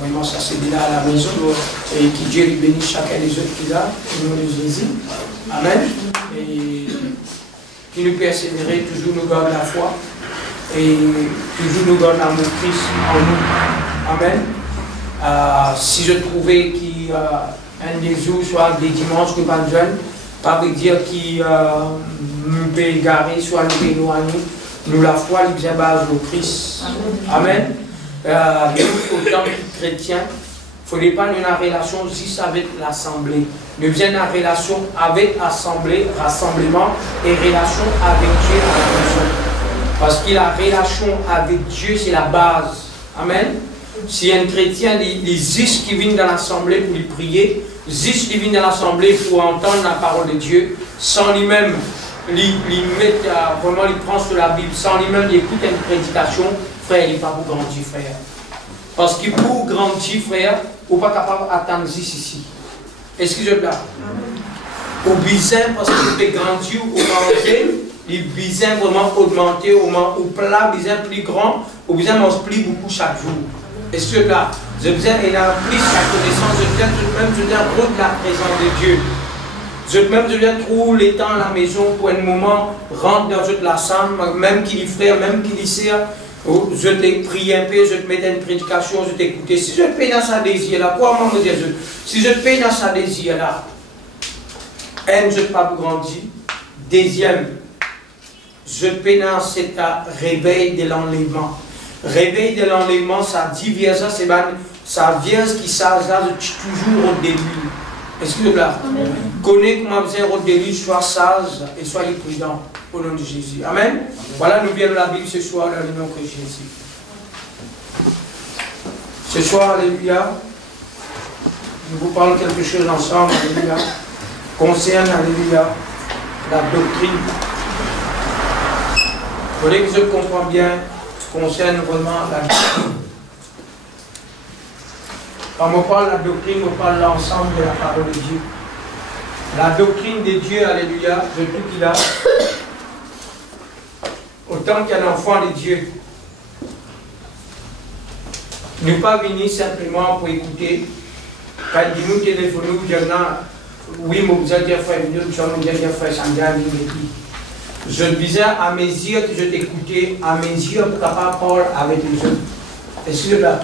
vraiment ça c'est là à la maison. Et que Dieu lui bénisse chacun des autres qui là, au nom de Jésus. Amen. Et qui nous persévérer, toujours nous garde la foi. Et toujours nous garde l'amour Christ en nous. Amen. Si je trouvais qu'un des jours, soit des dimanches, que pas de jeune, pas veut dire qu'il nous peut égarer, soit nous peut éloigner. Nous la foi, nous bien base au Christ. Amen. Nous, autant que chrétiens, il ne faudrait pas nous avoir une relation juste avec l'assemblée. Nous avons une relation avec l'assemblée, rassemblement, et relation avec Dieu à la maison. Parce que la relation avec Dieu, c'est la base. Amen. Si un chrétien, les juste qui viennent dans l'assemblée pour lui prier, juste qui viennent dans l'assemblée pour entendre la parole de Dieu, sans lui-même vraiment il prend sur la Bible, sans lui-même écouter une prédication, frère, il n'est pas pour grandir, frère. Parce que pour grandir, frère, il n'est pas capable d'attendre ici. Excusez-moi. Au besoin, parce qu'il peut grandir ou manger, il besoin vraiment augmenter, au plat, besoin plus grand, au besoin mange plus beaucoup chaque jour. Excusez-moi. Je besoin d'avoir plus la connaissance, je viens trop de la présence de Dieu. Je viens trop le temps à la maison pour un moment, rentre dans la salle, même qu'il y frère, même qu'il y sert. Je te prie un peu, je te mets une prédication, je t'écoute. Si je te paye dans sa désir là, quoi me dire si je te paye dans sa désir là, un, je ne pas grandir. Deuxième, je te paye dans cet réveil de l'enlèvement. Réveil de l'enlèvement, ça diverse, c'est ça vient qui s'arrête toujours au début. Excusez-moi. Connais comment vous êtes au début, sois sage et soyez prudent au nom de Jésus. Amen. Voilà, nous viens de la Bible ce soir dans le nom de Jésus. Ce soir, alléluia, nous vous parlons quelque chose ensemble, alléluia, concerne, alléluia, la doctrine. Vous voulez que je comprenne bien, concerne vraiment la doctrine. Quand on parle de la doctrine, on parle de l'ensemble de la parole de Dieu. La doctrine de Dieu, alléluia, de tout qu'il a, autant qu'un enfant de Dieu. Ne pas venir simplement pour écouter. Quand il nous téléphone, nous disons, oui, mais vous êtes frère, nous sommes des frères, je disais à mesure que je t'écoutais, à mesure que tu n'as pas parole avec les autres. Est-ce que là?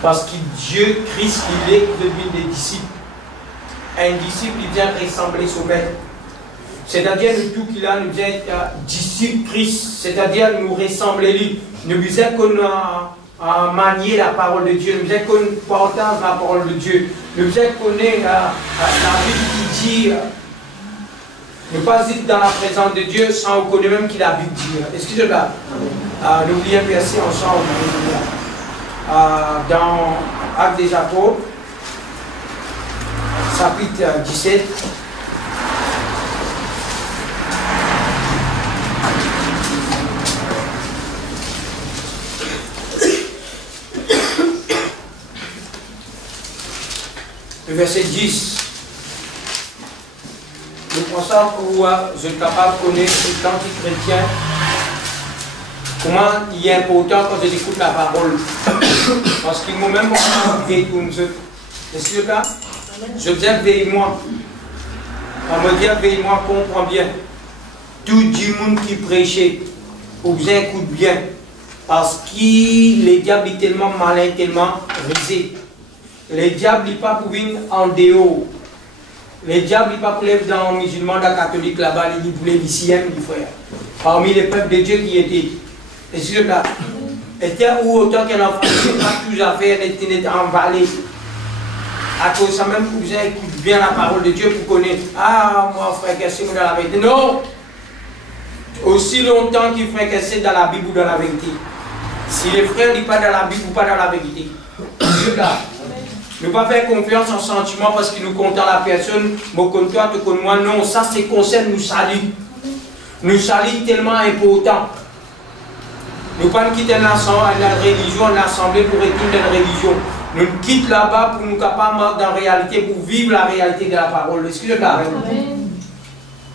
Parce que Dieu, Christ, il est devenu des disciples. Un disciple, il vient ressembler au maître. C'est-à-dire, nous tout qu'il a, nous vient être disciples Christ. C'est-à-dire, nous ressembler lui. Nous disons qu'on a manié la parole de Dieu. Nous disons qu'on partage la parole de Dieu. Nous disons qu'on est la Bible qui dit. Ne pas être dans la présence de Dieu sans reconnaître même qu'il a Bible dit. Excusez-moi. Nous lisons un verset ensemble. Dans Actes des Apôtres, chapitre 17. Le verset 10. Je pense que je suis capable de connaître en tant que chrétien comment il est important quand je écoute la parole. Parce qu'il m'a même veillé pour nous. Est-ce que là, je dis veille-moi. On me dit veille-moi, comprends bien. Tout du monde qui prêchait, ou bien écoute bien. Parce que les diables sont tellement malins, tellement risés. Les diables ne sont pas pour venir en dehors. Les diables ne sont pas pour les dans les musulmans, dans les catholiques là-bas, ils pour les lycéens, les frères. Parmi les peuples de Dieu qui étaient. Et sur là, était où autant qu'un enfant n'a pas tout à faire, était en vallée. À cause de ça même, vous écoutez bien la parole de Dieu pour connaître. Ah, moi, frère, qu'est-ce que c'est dans la vérité? Non! Aussi longtemps qu'il frère, qu'est-ce que c'est dans la Bible ou dans la vérité. Si les frères ne sont pas dans la Bible ou pas dans la vérité. Là. Ne pas faire confiance en sentiment parce qu'il nous compte la personne, mais comme toi, tu connais moi. Non, ça, c'est concerne nous salut. Nous salut tellement important. Nous ne pas quitter la religion, l'assemblée pour retourner dans la religion. Nous quittons là-bas pour nous capables dans la réalité, pour vivre la réalité de la parole. Excusez-moi. Il ne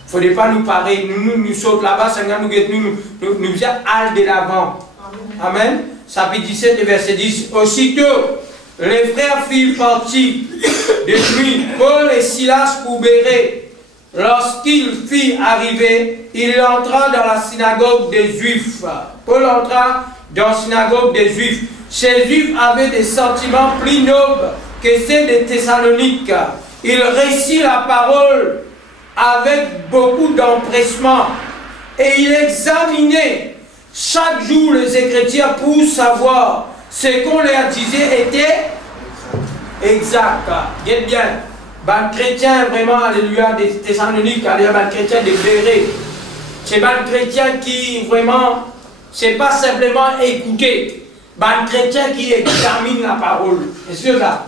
faudrait pas nous parer. Nous sautons là-bas, nous faisons halte de l'avant. Amen. Chapitre 17, verset 10. Aussitôt les frères firent partir de lui, Paul et Silas pour Bérée. Lorsqu'il fit arriver, il entra dans la synagogue des Juifs. Paul entra dans la synagogue des Juifs. Ces Juifs avaient des sentiments plus nobles que ceux des Thessaloniques. Il récit la parole avec beaucoup d'empressement et il examinait chaque jour les Écritures pour savoir ce qu'on leur disait était exact. Regardez bien. Les chrétiens vraiment, alléluia, des Thessaloniques, alléluia, les chrétiens de Bérée. C'est les chrétiens qui vraiment, c'est pas simplement écouter. Les chrétiens qui examinent la parole. Est-ce que là?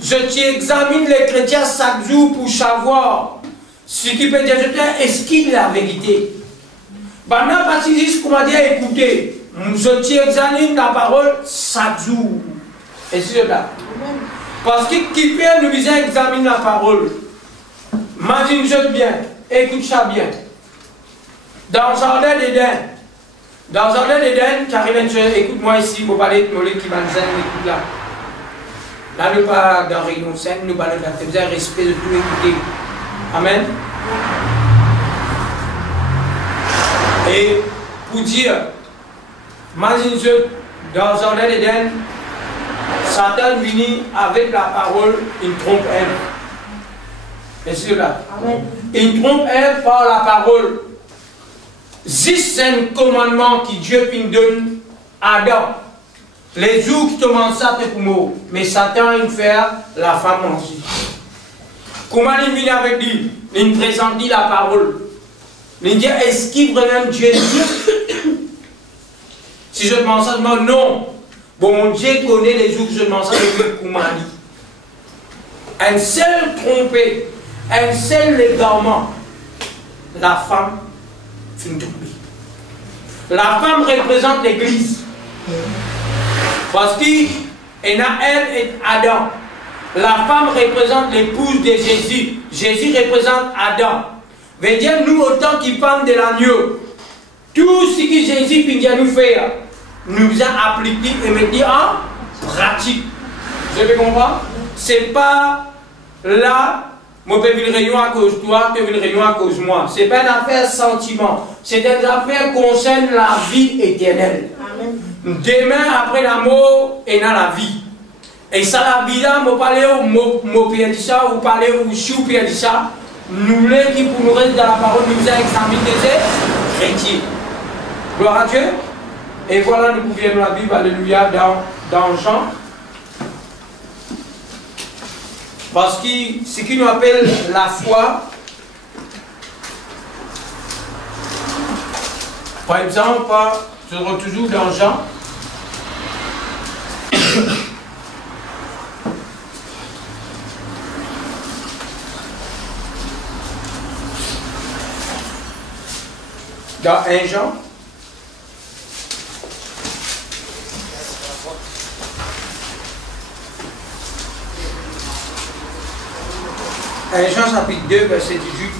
Je examine les chrétiens chaque jour pour savoir ce qui peut dire, est-ce qu'il est la vérité? Pendant que tu comment dire écouter, je examine la parole chaque jour. Est-ce que là? Parce que qui peut nous vient examiner la parole. Imagine-je bien, écoute ça bien. Dans le jardin d'Éden, Karim, écoute-moi ici, je vais parler de Molé qui va nous écoute là. Là, nous pas dans Réunion Sainte, nous parlons de la tête, respect de tout écouter. Amen. Et pour dire, imagine-je, dans le jardin d'Éden, Satan vient avec la parole, il trompe Ève. Est-ce que là? Il trompe Ève par la parole. 10 commandements que Dieu donne à Adam. Les jours qui te mangent ça, c'est pour moi. Mais Satan, il fait la femme aussi. Comment il vient avec lui? Il présente la parole. Il dit, est-ce qu'il vraiment Dieu dit? Si je demande ça, non. Bon, Dieu connaît les jours que je demande ça, je me dit. Un seul trompé, un seul égarement, la femme finit trompée. La femme représente l'Église. Parce qu'il y a elle et Adam. La femme représente l'épouse de Jésus. Jésus représente Adam. Veut dire, nous, autant qu'ils femmes de l'agneau, tout ce que Jésus vient nous faire, nous a appliqué et mis en pratique. Vous avez compris? C'est pas là, moi je vais une réunion à cause de toi, tu veux une réunion à cause de moi. C'est pas une affaire sentiment, c'est une affaire qui concerne la vie éternelle. Amen. Demain, après la mort, il y a la vie. Et ça, la vie là, je parle au Pierre de ça, ou parler au Chou Pierre de ça, nous les qui pour nous rester dans la parole, nous avons examiné des chrétiens. Gloire à Dieu. Et voilà, nous pouvions la Bible, alléluia, dans Jean. Parce que ce qui nous appelle la foi, par exemple, je retrouve toujours dans Jean. Dans 1 Jean. Jean chapitre 2, verset 18.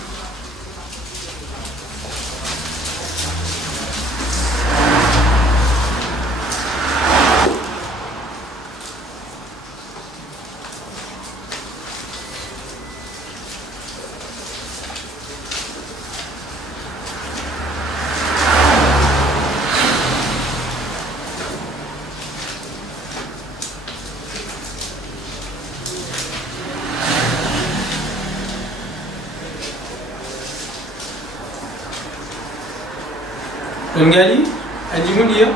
Ngali, dis-moi dire.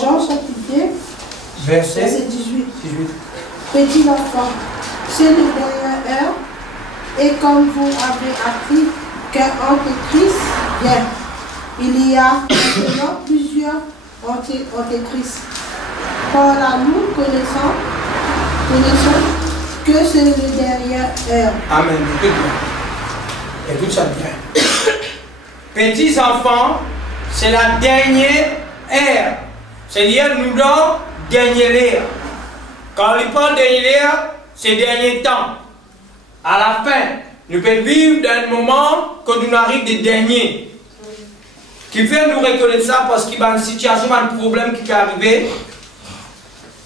Jean chapitre 2, verset 18. Petit enfant, c'est le dernier heure, et comme vous avez appris qu'un antéchrist vient, il y a maintenant plusieurs antéchrists. Par là, nous connaissons que c'est le dernier heure. Amen. Écoute ça bien. Petits enfants, c'est la dernière ère. C'est-à-dire, nous dans dernière ère. Quand on parle de dernière ère, c'est dernier temps. À la fin, nous pouvons vivre dans un moment quand nous arrivons des derniers. qui fait nous reconnaître ça parce qu'il y a une situation, un problème qui est arrivé,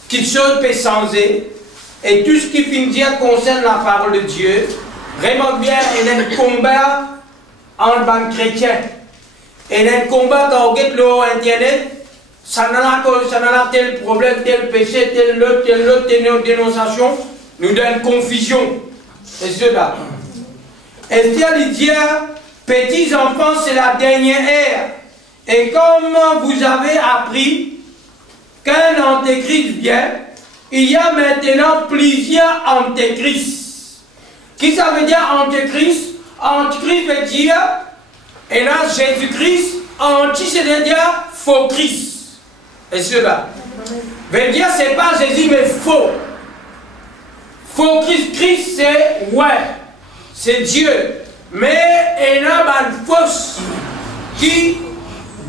qui se peut changer, et tout ce qui finit dire concerne la parole de Dieu, vraiment bien, il y a un combat entre les chrétiens. Il y a un combat quand on regarde le Internet, ça n'a pas tel problème, tel péché, tel autre, telle dénonciation, nous donne confusion. C'est cela. Esther lui dit, petits enfants, c'est la dernière ère. Et comme vous avez appris qu'un antéchrist vient, il y a maintenant plusieurs antéchrists. Qui ça veut dire antéchrist? Antéchrist veut dire, et là Jésus-Christ, anti c'est-à-dire faux Christ. Et cela veut dire c'est pas Jésus mais faux. Faux Christ, Christ c'est ouais, c'est Dieu. Mais il y a une fausse qui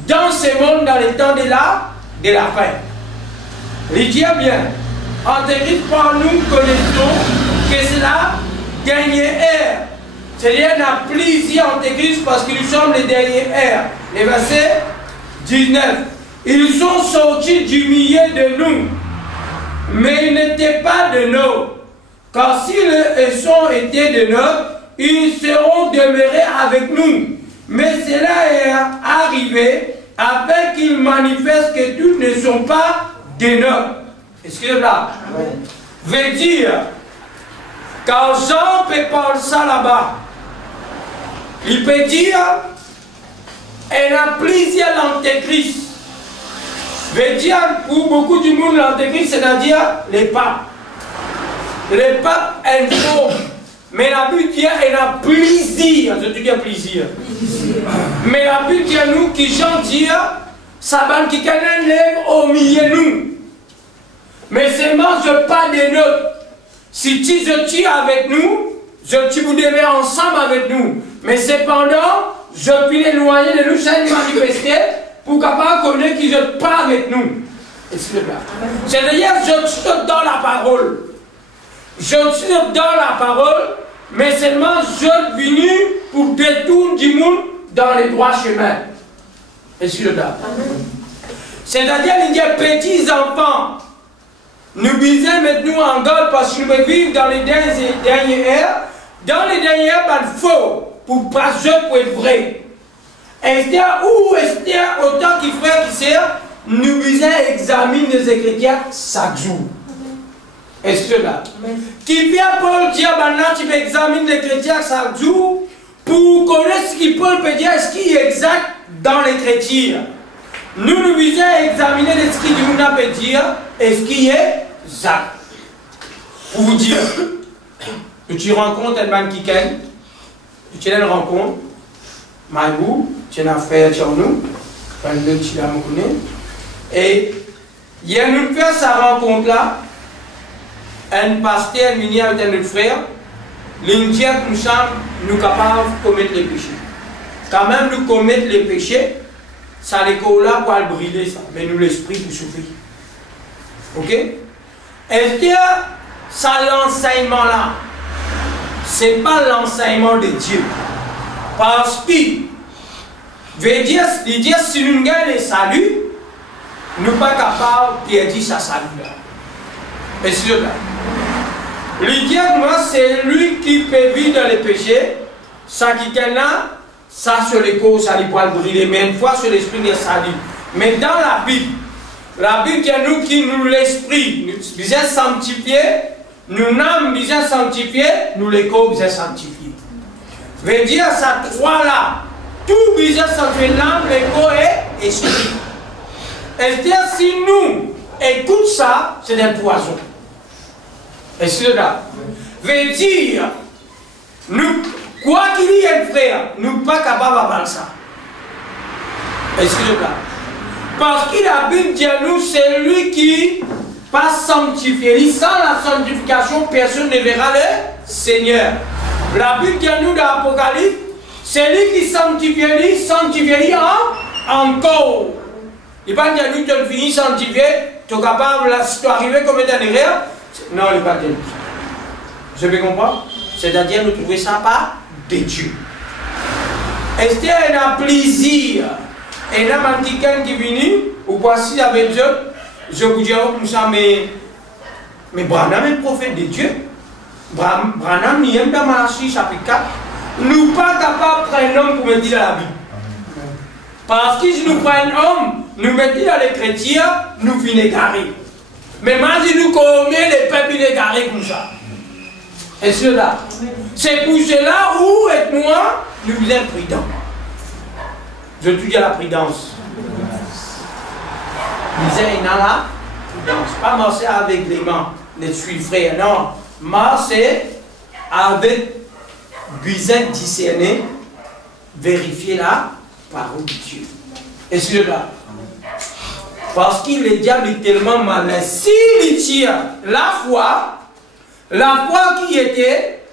dans ce monde, dans les temps de la fin. Il dit bien, Antéchrist, par nous connaissons que c'est la dernière ère. C'est-à-dire qu'il y a plusieurs antéchrists parce que nous sommes les dernières ères. Les versets 19. Ils sont sortis du milieu de nous, mais ils n'étaient pas de nous. Car s'ils ont été de nous, ils seront demeurés avec nous. Mais cela est arrivé afin qu'ils manifestent que tous ne sont pas de nous. Est-ce que là veut dire, quand Jean peut parler ça là-bas, il peut dire, il y a plusieurs antéchrists. Veut dire, pour beaucoup du monde, l'antéchrist, c'est-à-dire les papes. Les papes informent. Mais la Bible dit, il y a plaisir. Je te dis plaisir. Mais la Bible dit à nous, qui Jean dit, ça va qui lève au milieu de nous. Mais seulement je parle des nôtres. Si tu es avec nous, tu vous devez ensemble avec nous. Mais cependant, je puis l'éloigner de nous, ça manifester pour capable connaître qui je pas avec nous. C'est-à-dire, je suis dans la parole. Je suis dans la parole, mais seulement je suis venu pour détourner du monde dans les droits chemins. C'est-à-dire, il y a petits enfants. Nous visons maintenant en garde parce que nous vivons dans les dernières ères. Dans les dernières ères, il faut pour passer pour être vrai. Esther, autant qu'il frère qui sert, nous visons examiner les Écritures chaque jour. Est-ce que là? Qui vient Paul dire maintenant, tu peux examiner les Écritures chaque jour pour connaître ce que Paul peut dire, ce qui est exact dans l'Écriture. Nous visons à examiner ce que Dieu nous peut dire et ce qui est exact. Pour vous dire, tu rencontres un man qui gagne, tu as une rencontre, Maïbou, tu as un frère sur nous, et il y a une fois sa rencontre là, un pasteur mini avec un autre frère, l'Indien nous sommes nous capables de commettre les péchés. Quand même nous commettre les péchés, ça les colle là pour brûler ça, mais nous l'esprit pour souffrir. Ok? Et ça l'enseignement là, c'est pas l'enseignement de Dieu. Parce que, veut dire, si nous gagnons le salut, nous ne sommes pas capables de perdre sa salut là. Et c'est là. L'idée, moi, c'est lui qui peut vivre dans les péchés, ça qui gagne là, ça sur les causes, ça lui pourra brûler, mais une fois sur l'esprit de salut. Mais dans la Bible dit à nous qui nous l'esprit, nous disons sanctifié, nous n'âmes disons sanctifié, nous les corps disons sanctifié. Veut dire ça trois là, tout disons sanctifié, l'âme, les corps et esprit. C'est-à-dire si nous écoutons ça, c'est un poison. Et c'est là. Veut dire, nous, quoi qu'il y ait un frère, nous ne sommes pas capables d'avoir ça. Et c'est là. Parce que la Bible dit à nous, c'est lui qui passe sanctifié. Sans la sanctification, personne ne verra le Seigneur. La Bible dit à nous dans l'Apocalypse, c'est lui qui sanctifie encore. Il va dire à nous, tu as fini sanctifié, tu es capable, si tu es arrivé comme étant derrière. Non, il va dire ça. Je peux comprendre? C'est-à-dire, nous trouvons ça pas de Dieu. Esther a plaisir. Et là, quelqu'un qui est venu, ou voici avec Dieu, je vous dis comme ça, mais Branham est prophète de Dieu. Branham, il aime dans Malachie chapitre 4. Nous pas capables de prendre un homme pour mettre dans la Bible. Parce que si nous prenons un homme, nous mettons dans les chrétiens, nous finissons égarés. Mais moi, si nous connaissons les peuples égarés comme ça. Et cela, c'est pour cela où, avec moi, nous sommes prudents. Je te dis à la prudence. Disait, il y a la prudence. Pas marcher avec les mains, les suivre frères, non. Marcher avec besoin discerner, vérifier la parole de Dieu. Et cela. Parce qu'il est diable tellement malin. S'il tire la foi qui était,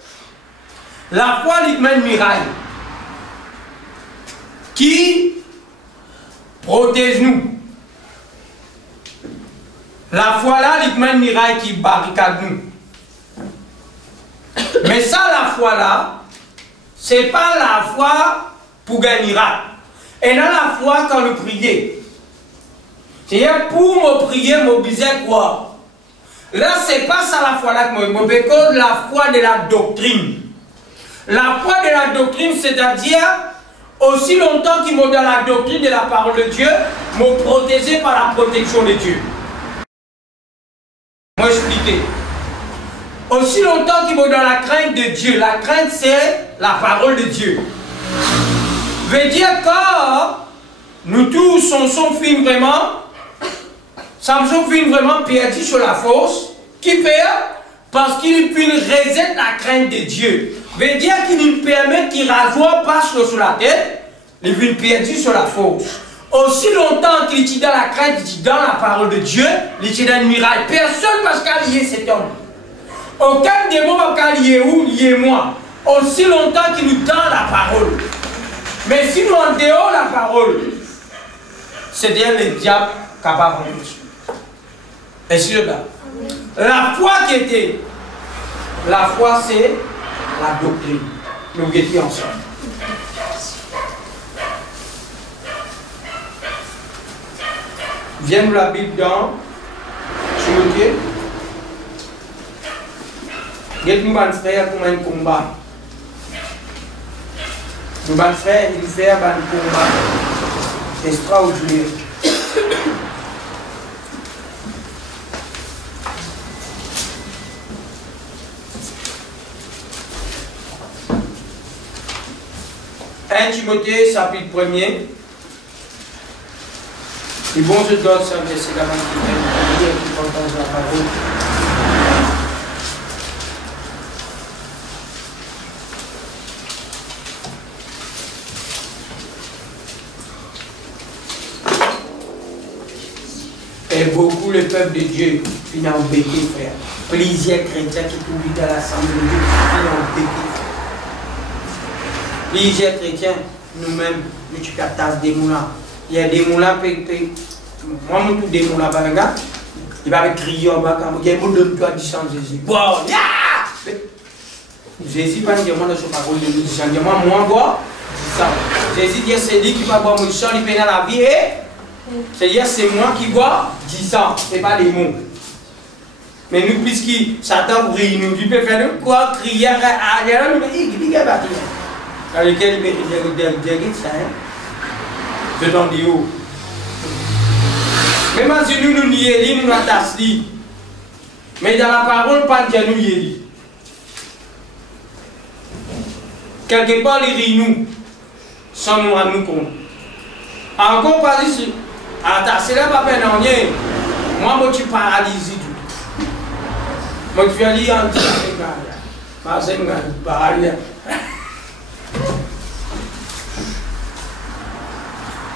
la foi lui-même miraille, qui protège nous. La foi là, lui-même miraille qui barricade nous. Mais ça, la foi là, c'est pas la foi pour gagner miracle. Et là, la foi quand nous prions. C'est-à-dire pour me prier, me besoin quoi. Là, c'est pas ça la foi là que me bécone, la foi de la doctrine. La foi de la doctrine, c'est-à-dire, aussi longtemps qu'il me donne la doctrine de la parole de Dieu, me protéger par la protection de Dieu. Moi, expliquer. Aussi longtemps qu'il me donne la crainte de Dieu. La crainte, c'est la parole de Dieu. Veut dire que nous tous, on sommes films vraiment. Samson finit vraiment perdu sur la force. Qui perd? Parce qu'il résette la crainte de Dieu. Veut dire qu'il nous permet qu'il rasoir passe sur la tête. Il vient perdu sur la force. Aussi longtemps qu'il est dans la crainte, il est dans la parole de Dieu, il est dans le miracle. Personne ne va lier cet homme. Aucun démon ne va lier où, lier moi. Aussi longtemps qu'il nous donne la parole. Mais si nous en dehors la parole, c'est-à-dire le diable capable de nous. Est-ce que là? La foi qui était, la foi c'est la doctrine. Nous étions ensemble. Viens la Bible dans Timothée. Dites-nous, mon frère, comment un combat. Nous, mon frère, il fait un combat extraordinaire. Timothée, chapitre 1er. Et bon, je dois ça, c'est la main qui partage la parole. Et beaucoup le peuple de Dieu finit embêté, frère. Plusieurs chrétiens qui publient dans l'assemblée de Dieu finissent embêtés. Plusieurs chrétiens, nous-mêmes, nous captons des moulins. Il y a des moulins, moi, je suis des moulins, il va crier en bas, il y a un mot de toi du sang de Jésus. Bon, Jésus pas dire moi dans sa parole de Jésus, moi, bois, Jésus dit c'est lui qui va boire mon sang, il peine à la vie, c'est-à-dire c'est moi qui bois 10 ans, ce n'est pas des mots. Mais nous, puisque Satan brille, nous, tu peux faire quoi, crier, nous, dans lequel il mérite de ça, je t'en dis où. Même si nous n'y élis, nous n'attassons. Mais dans la parole, pas de nous y élis. Quelque part, il rit nous, sans nous rendre compte. Encore pas ici. Attacher là, pas peine en rien. Moi, je suis paralysé tout. Moi, je suis allé en train de faire. Je suis paralysé.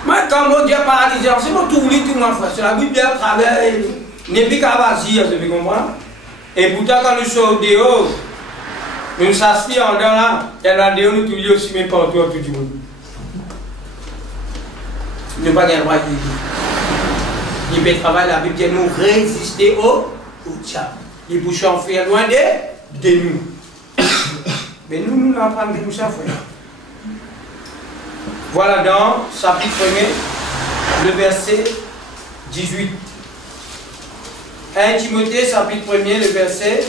Moi, quand on dit paralysé, c'est pour tout le monde. C'est la Bible à travers. N'est plus qu'à vazir, vous comprenez? Et pourtant, quand nous sommes dehors, nous s'asseyons en dedans, et là, dehors, nous tous aussi, mais pas autour tout le monde. Ne pas gagner le droit de dire. Il peut travailler la Bible, nous résister au diable. Les bouchons fait loin de nous. Mais nous n'apprenons pas tout ça, frère. Voilà dans chapitre 1er. le verset 18. 1 Timothée, chapitre 1er, le verset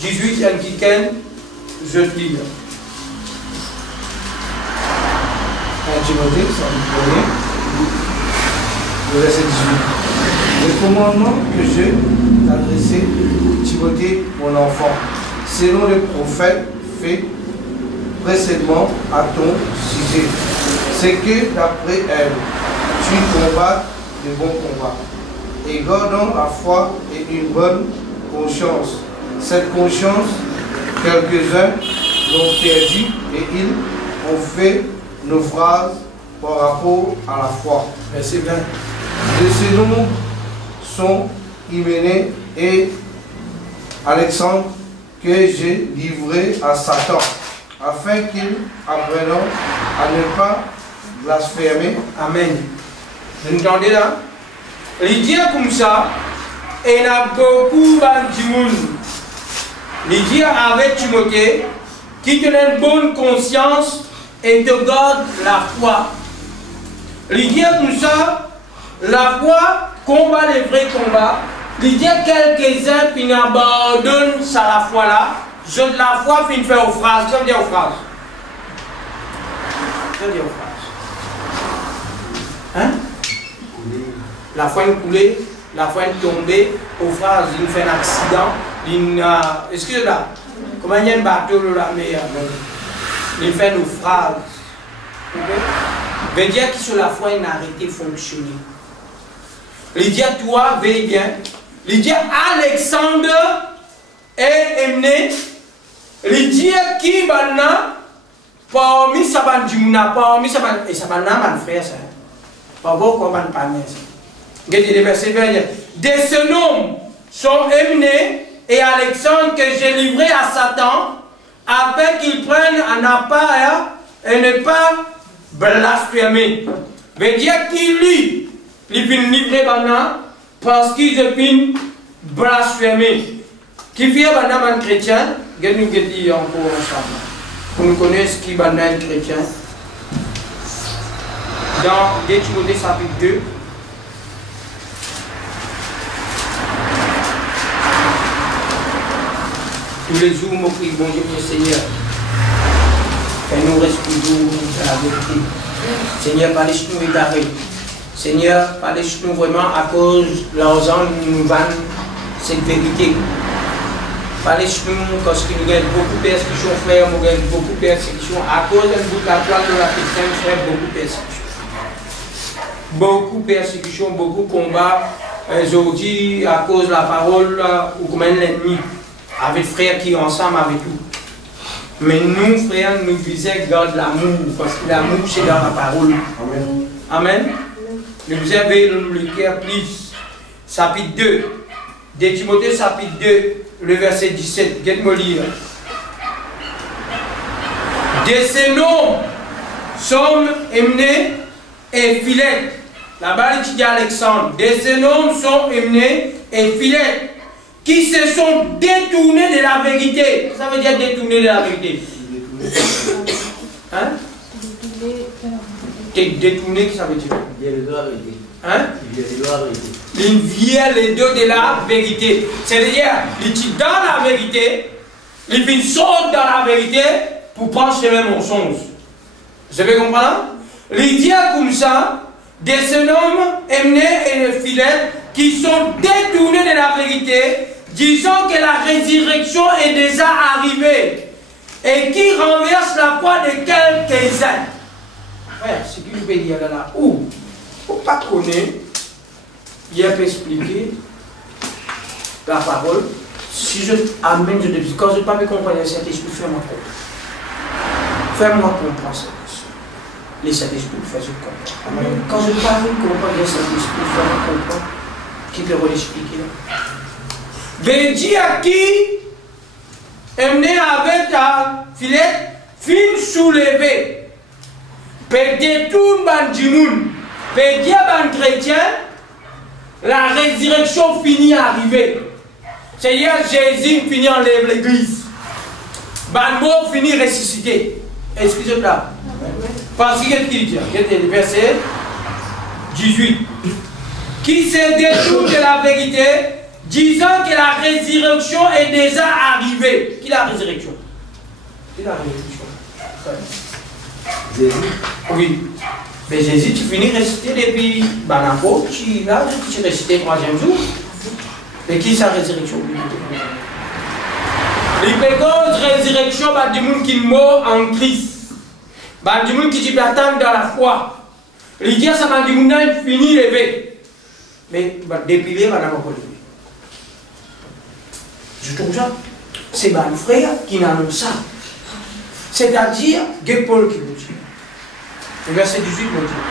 18, en Kiken, je lis. 1 Timothée, chapitre 1er, le verset 18. Le commandement que je t'adressais, Timothée, mon enfant, selon le prophète fait précédemment à ton sujet, c'est que d'après elle, tu combats de bons combats, et gardant la foi et une bonne conscience. Cette conscience, quelques-uns l'ont perdue et ils ont fait naufrage par rapport à la foi. Verset 20. De ces noms sont Hyménée et Alexandre que j'ai livrés à Satan, afin qu'ils apprennent à ne pas blasphémer. Amen. Vous entendez là? Il dit comme ça, et il y a beaucoup de monde. Il dit avec Timothée, qui te donne une bonne conscience et te garde la foi. Il dit comme ça, la foi combat les vrais combats. Il dit quelques-uns qui abandonnent ça la foi là. Je de la foi fin faire aux phrases. Je veux dire aux phrases. Je veux dire aux phrases. Hein? La foi est coulée, la foi est tombée, aux phrases, il fait un accident, excusez-moi, comment il y a un bateau là, mais il fait nos phrases. Okay? Veut dire que sur la foi, il n'a arrêté de fonctionner. Il dit à toi, veille bien. Il dit Alexandre est amené. Il dit qui maintenant, parmi Saban Djimouna, parmi Saban, et Saban n'a frère ça. Pas bon comment on parle ça. Regardez les versets derniers. De ce nom sont amenés et Alexandre que j'ai livré à Satan, afin qu'il prenne un appart et ne pas blasphémer. Veut dire qu'il lui, il vient livrer maintenant parce qu'il vient blasphémer. Qui vient maintenant un chrétien, nous dire encore ensemble. Pour nous connaître qui est un chrétien. Dans 2 Timothée chapitre 2. Tous les jours, mon prie, bon Dieu, mon Seigneur. Fais-nous respirer à la vérité. Seigneur, parlez-nous égarés. Seigneur, parlez-nous vraiment à cause de l'argent nous vendent cette vérité. Parlez-nous parce qu'il nous gagne beaucoup de persécutions, frère, nous gagne beaucoup de persécutions. À cause d'un bout de la toile de la chrétienne, frère, beaucoup de persécutions. Beaucoup de persécutions, beaucoup de combats. Aujourd'hui, à cause de la parole, ou comme l'ennemi. Avec frères qui sont ensemble avec tout. Mais nous, frères, nous visons garder l'amour, parce que l'amour, c'est dans la parole. Amen. Amen. Nous avons le cœur plus. Chapitre 2. De Timothée, chapitre 2, le verset 17. Dites-moi lire. De ces noms sont amenés et Philette. Là-bas, il dit Alexandre. De ces noms sont amenés et Philette, qui se sont détournés de la vérité. Ça veut dire détourner de la vérité. Hein? Détourner, qu'est-ce que ça veut dire? Hein? Il vient les deux de la vérité. C'est-à-dire, il est dans la vérité, il vient sortir dans la vérité pour prendre ce même mensonge. Vous avez compris? Il dit comme ça, des hommes amenés et les filets qui sont détournés de la vérité, disant que la résurrection est déjà arrivée et qui renverse la foi de quelques-uns. Frère, ce que je vais dire là, où il ne faut pas connaître, il peut expliquer la parole. Si je amène, je dis, quand je ne peux pas me comprendre cet esprit, fais-moi comprendre. Fais-moi comprendre ça. Les Saint-Esprit, fais-moi comprendre. Quand je ne peux pas me comprendre cet esprit, fais-moi comprendre. Qui peut l'expliquer là? Veut dire qui emmené avec ta filet, fin soulevé, peut détourner ban djimoun, peut dire ban chrétien, la résurrection finit à arriver. C'est-à-dire Jésus finit enlève l'église. Ban mort finit ressuscité. Excusez-moi. Parce qu'il dit, regardez le verset 18. Qui se détourne de la vérité, disant que la résurrection est déjà arrivée. Qui est la résurrection? Qui est la résurrection? Jésus. Oui. Mais Jésus, tu finis de réciter depuis Banako, tu récitais le 3e jour. Et qui est sa résurrection? Les pécos résurrection, c'est des gens qui meurent en Christ. C'est des gens qui attendent dans la foi. Les gens, ça va des gens qui finissent de lever. Mais depuis les Banako, je trouve ça. C'est mon frère qui n'annonce ça. C'est-à-dire, c'est Paul qui nous dit. Le verset 18 nous dit.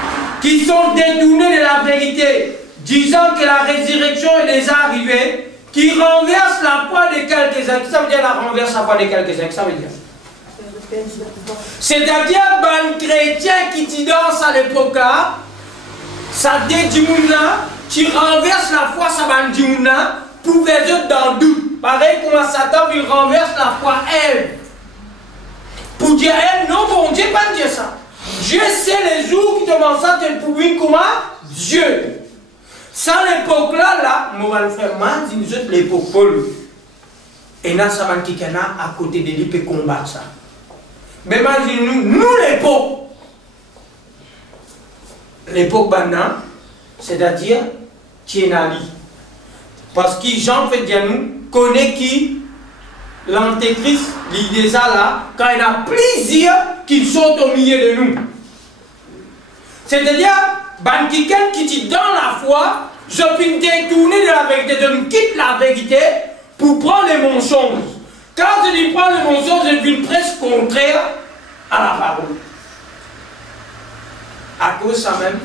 Qui sont détournés de la vérité, disant que la résurrection est déjà arrivée, qui renverse la foi de quelques-uns. Qu'est-ce que ça veut dire la renverse la foi de quelques-uns? Qu'est-ce que ça veut dire? C'est-à-dire, un chrétien qui dit dans à l'époque, ça dit là, qui renverse la foi, ça va dire pour les autres dans le doute. Pareil comme Satan, il renverse la foi, elle. Pour dire, elle, non, bon Dieu, pas dire ça. Dieu sait les jours qui te mentionnent pour lui comment Dieu. Sans l'époque là, mon frère, nous autres l'époque Paul. Et là, ça va qui est à côté de lui pour combattre ça. Mais nous l'époque maintenant, c'est-à-dire qui est Ali. Parce que Jean fait dire nous connaît qui l'antéchrist, il est là, quand il y a plusieurs qui sont au milieu de nous. C'est-à-dire, quelqu'un qui dit dans la foi, je vais détourner de la vérité, je me quitte la vérité pour prendre les mensonges. Quand je dis prendre les mensonges, je vais presque contraire à la parole. À cause de ça même,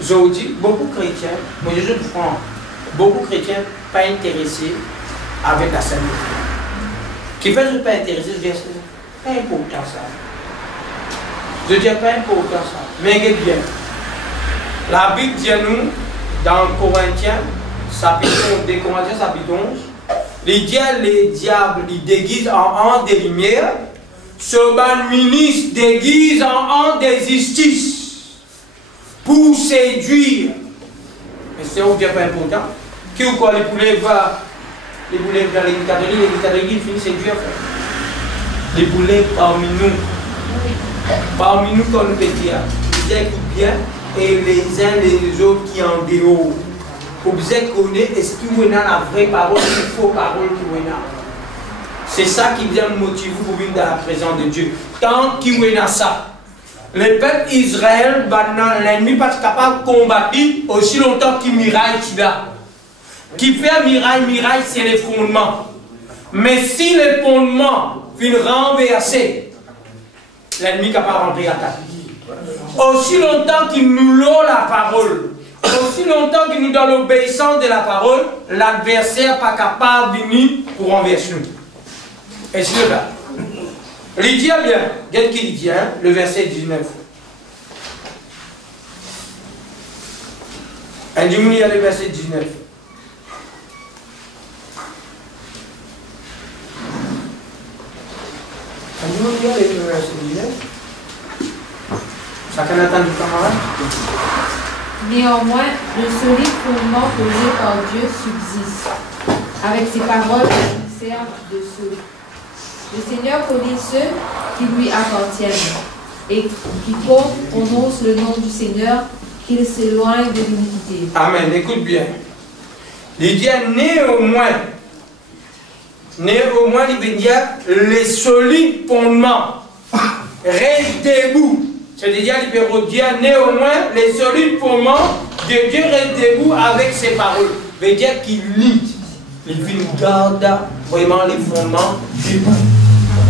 je vous dis, beaucoup de chrétiens, moi je prends, beaucoup de chrétiens pas intéressés avec la Sainte Écriture. Qui fait que je ne suis pas intéressé, je dis, c'est pas important ça. Je dis, pas important ça. Mais regardez bien. La Bible dit à nous, dans Corinthiens, chapitre 11, il dit les diables, ils déguisent en ange des lumières, ce ban ministre déguise en ange des justices pour séduire. Mais c'est pas important. Qui ou quoi, les poulets va. Les boulets dans les catholiques finissent séduire. Les boulets parmi nous, comme le petit, ils écoutent bien, et les uns les autres qui en dehors. Vous connaissez est-ce qu'il y a la vraie parole, la fausse parole qui est là. C'est ça qui vient me motiver pour venir dans la présence de Dieu. Tant qu'il y a ça, le peuple Israël, l'ennemi n'est pas capable de combattre aussi longtemps qu'il miraille qu'il a. Qui fait miraille, c'est les fondements. Mais si les fondements viennent renverser, l'ennemi n'est pas capable de rentrer à terre. Aussi longtemps qu'il nous donne la parole, aussi longtemps qu'il nous donne l'obéissance de la parole, l'adversaire n'est pas capable de venir pour renverser nous. Est-ce que là? Il dit bien, regarde qu'il dit, hein, le verset 19. Il dit, il y a le verset 19. Néanmoins, le solide fondement posé par Dieu subsiste, avec ses paroles qui servent de solide. Le Seigneur connaît ceux qui lui appartiennent, et quiconque prononce le nom du Seigneur, qu'il s'éloigne de l'iniquité. Amen. Écoute bien. Il dit néanmoins, il veut dire les solides fondements restent debout. C'est-à-dire, il peut dire néanmoins les solides fondements de Dieu restent debout avec ses paroles. Il veut dire qu'il lit. Il garde vraiment les fondements debout.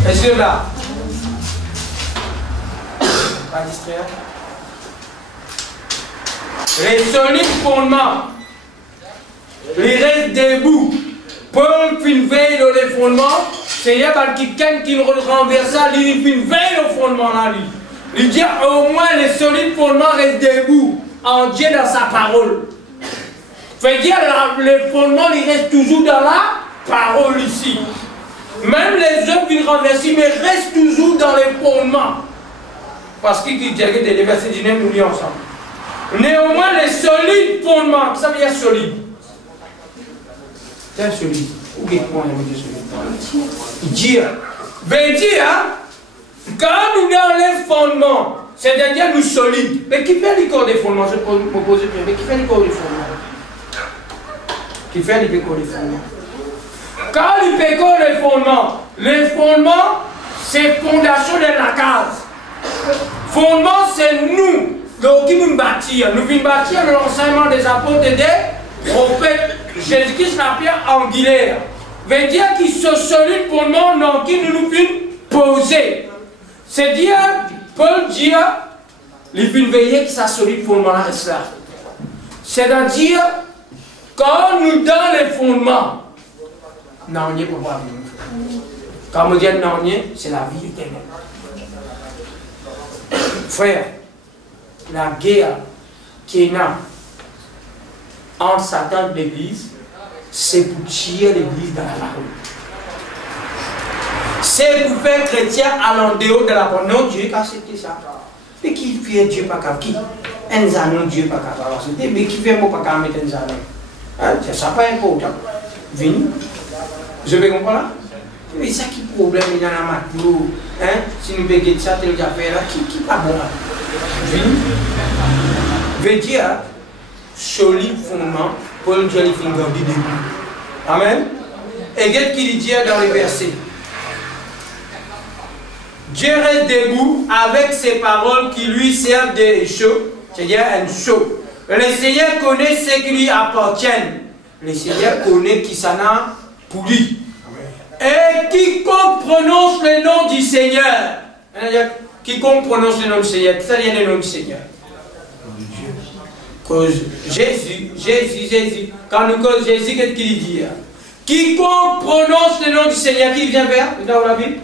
Est-ce que là? Pas distraire. Les solides fondements, ils restent debout. Paul fait une veille dans les fondements, c'est quelqu'un qui renverse ça, il fait une veille au fondement là. Il dit au moins les solides fondements restent debout, en Dieu dans sa parole. Fait dire les fondements, ils restent toujours dans la parole ici. Même les autres qui renversent, mais restent toujours dans les fondements. Parce qu'il dit les versets 19, nous lisons ensemble. Néanmoins, les solides fondements, ça veut dire solide. C'est solide. Où est-ce qu'on dit solide? Dire. Veut dire, quand nous dans les fondements, c'est-à-dire nous solides. Mais qui fait les corps des fondements? Je peux me poser mais qui fait les corps des fondements? Qui fait les corps des fondements? Quand les fondements, c'est fondation de la case. Fondement, c'est nous, donc qui nous bâtir. Nous venons bâtir l'enseignement des apôtres et des prophètes. Jésus-Christ la pierre angulaire. Veut dire qu'il se solide fondement dans qui nous venons poser. C'est dire, Paul dit, il vient veiller que ça solide fondement là reste là. C'est-à-dire, quand nous dans les fondements, non, on n'y est pas. Quand on dit non, c'est la vie éternelle. Frère, la guerre qui est là entre Satan et l'Église, c'est pour tirer l'Église dans la parole. C'est pour faire chrétien à l'endéo de la parole. Non, Dieu a accepté ça. Mais qui fait Dieu pas capable? Qui? Un zanon, Dieu pas capable d'accepter. Mais qui fait moi pas capable mettre un zanon? Ça pas important. Vini. Je vais comprendre. Mais ça qui est problème dans la macro, hein? Si nous payons ça, telle affaire là, qui pas bon là? Veut dire, solide fondement, Paul dit, il fait une grande debout. Amen. Et qu'est-ce qu'il dit dans les versets? Dieu reste debout avec ses paroles qui lui servent de sceaux, c'est-à-dire un sceau. Le Seigneur connaît ce qui lui appartiennent. Le Seigneur connaît qui s'en a pour lui. Et quiconque prononce le nom du Seigneur, quiconque prononce le nom du Seigneur, ça vient le nom du Seigneur. Cause Jésus, quand nous cause Jésus, qu'est-ce qu'il dit? Quiconque prononce le nom du Seigneur, qui vient vers dans la Bible?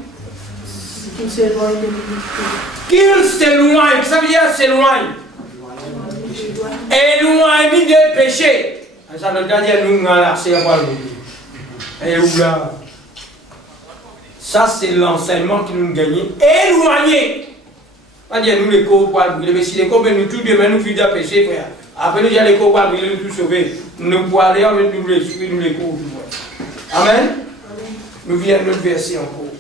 Qu'il s'éloigne de l'iniquité. Qu'il s'éloigne, ça veut dire s'éloigne. Éloigne des péchés. Ça veut dire nous, c'est à voir. Et où là? Ça, c'est l'enseignement qui nous gagne. Éloigné. Pas dire nous les corps pour brûler. Mais si les corps nous tout demain nous vivons à péché, frère. Après nous, il y a les corps pour brûler, nous tout sauver. Nous pouvons aller avec nous les sauver, nous les corps. Amen. Nous viens notre verset encore.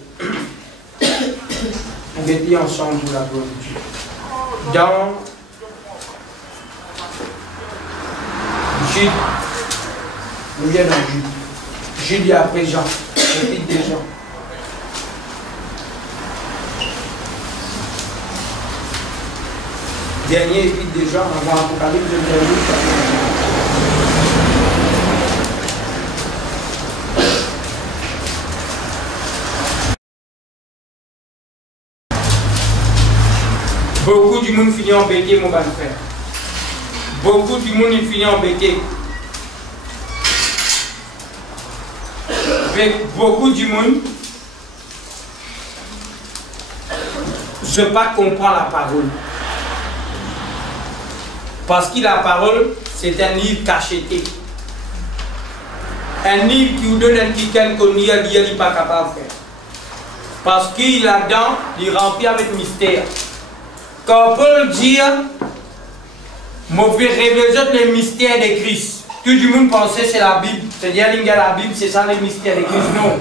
On va dire ensemble pour la gloire de Dieu. Dans Jude. Nous viens dans Jude. Jude et après Jean. Épître de Jean. Dernier épître de Jean avant Apocalypse de Beaucoup du monde finit embêté, mon bon frère. Beaucoup du monde finit embêté. Avec beaucoup du monde, je ne peux pas comprendre la parole. Parce que la parole, c'est un livre cacheté. Un livre qui vous donne un ticket qu'on n'y a pas capable de faire. Parce qu'il là-dedans, il remplit avec mystère. Quand Paul dit, je vais révéler les mystères de Christ. Tout le monde pensait que c'est la Bible. C'est-à-dire, la Bible, c'est ça les mystères de Christ. Non.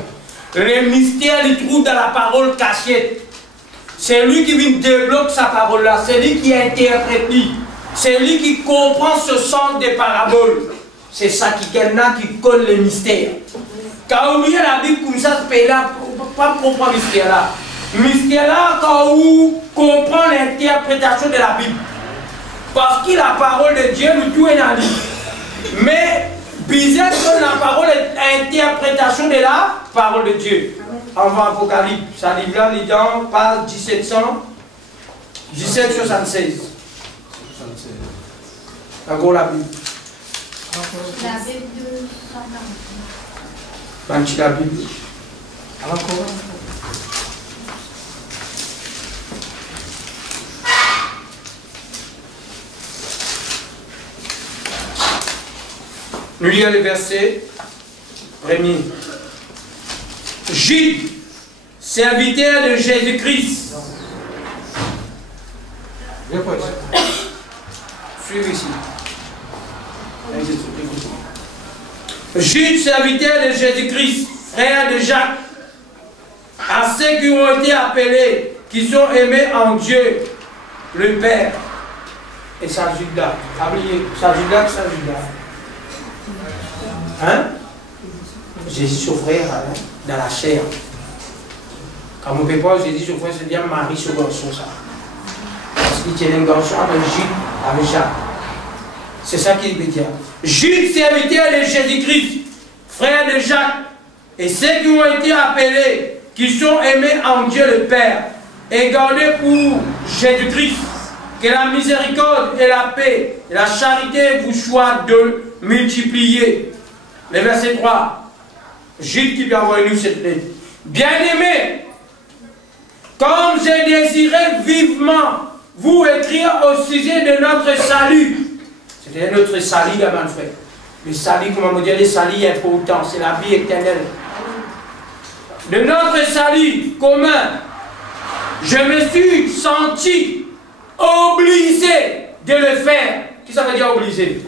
Les mystères, ils trouvent dans la parole cachée. C'est lui qui vient développer sa parole-là. C'est lui qui interprète. C'est lui qui comprend ce sens des paraboles. C'est ça qui colle les mystères. Quand on lit la Bible comme ça, c'est là, pas comprendre le mystère-là. Le mystère-là, quand on comprend l'interprétation de la Bible. Parce que la parole de Dieu, nous tout est dans le livre. Mais, bizarre que la parole est l'interprétation de la parole de Dieu. Avant Apocalypse, ça livre là, il est dans page 1776. Encore la Bible. La Bible de 140. La Bible. Encore. Nous lisons le verset premier. Jude, serviteur de Jésus-Christ, Suivez ici. Jude, serviteur de Jésus-Christ, frère de Jacques, à ceux qui ont été appelés, qui sont aimés en Dieu, le Père, et Saint Judas. Oubliez, Saint Judas, Saint Judas. Hein? Jésus son frère, hein, dans la chair. Quand on ne peut pas, Jésus son frère, c'est bien Marie son garçon, ça. Parce qu'il tient un garçon avec Jude, avec Jacques. C'est ça qu'il veut dire. Jude, serviteur de Jésus-Christ, frère de Jacques, et ceux qui ont été appelés, qui sont aimés en Dieu le Père, et gardés pour Jésus-Christ, que la miséricorde et la paix et la charité vous soient de multiplier. Le verset 3, Jude qui vient envoyer nous cette lettre. Bien-aimés, comme j'ai désiré vivement vous écrire au sujet de notre salut. C'était notre salut, mes frères. Le salut, comment on dit, le salut est important, c'est la vie éternelle. De notre salut commun, je me suis senti obligé de le faire. Qu'est-ce que ça veut dire obligé?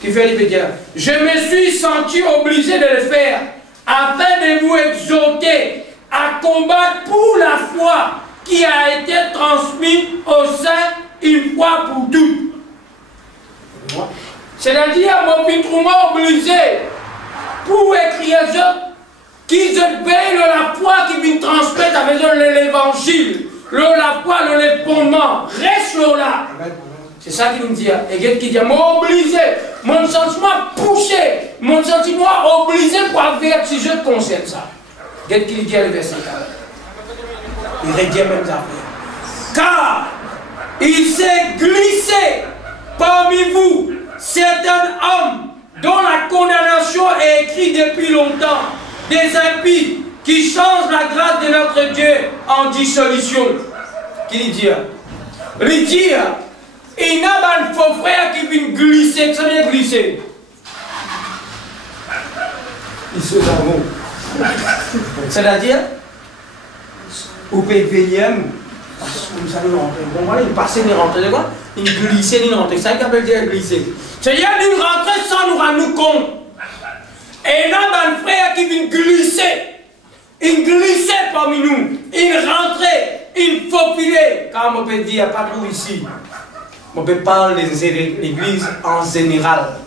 Qui veut dire? Je me suis senti obligé de le faire afin de vous exhorter à combattre pour la foi qui a été transmise au sein une fois pour toutes. C'est-à-dire, mon pitrement obligé pour écrire qui se paye la foi qui vient transmettre avec l'évangile, la foi, le fondement, reste là. C'est ça qu'il nous dit. Et qui dit, moi obligé, mon sentiment poussé, mon sentiment obligé pour avertir, je concerne ça. Qu'est-ce qu'il dit à le verset 4? Il redit même ça. Car il s'est glissé parmi vous certains hommes dont la condamnation est écrite depuis longtemps, des impies qui changent la grâce de notre Dieu en dissolution. Qu'il dit? Il dit, il y a un faux frère qui vient glisser. Ça veut dire glisser. Il se l'amour. C'est-à-dire, au PVM, comme ça, nous rentrons. Bon, voilà, il passait, il rentrait de quoi? Il glissait, il rentrait. C'est ça qu'il appelle dire glisser. C'est-à-dire, il rentrait sans nous rendre compte. Et il y a un frère qui vient glisser. Il glissait parmi nous. Il rentrait, il faufilait. Quand on peut dire, pas trop ici. On peut parler de l'église en général.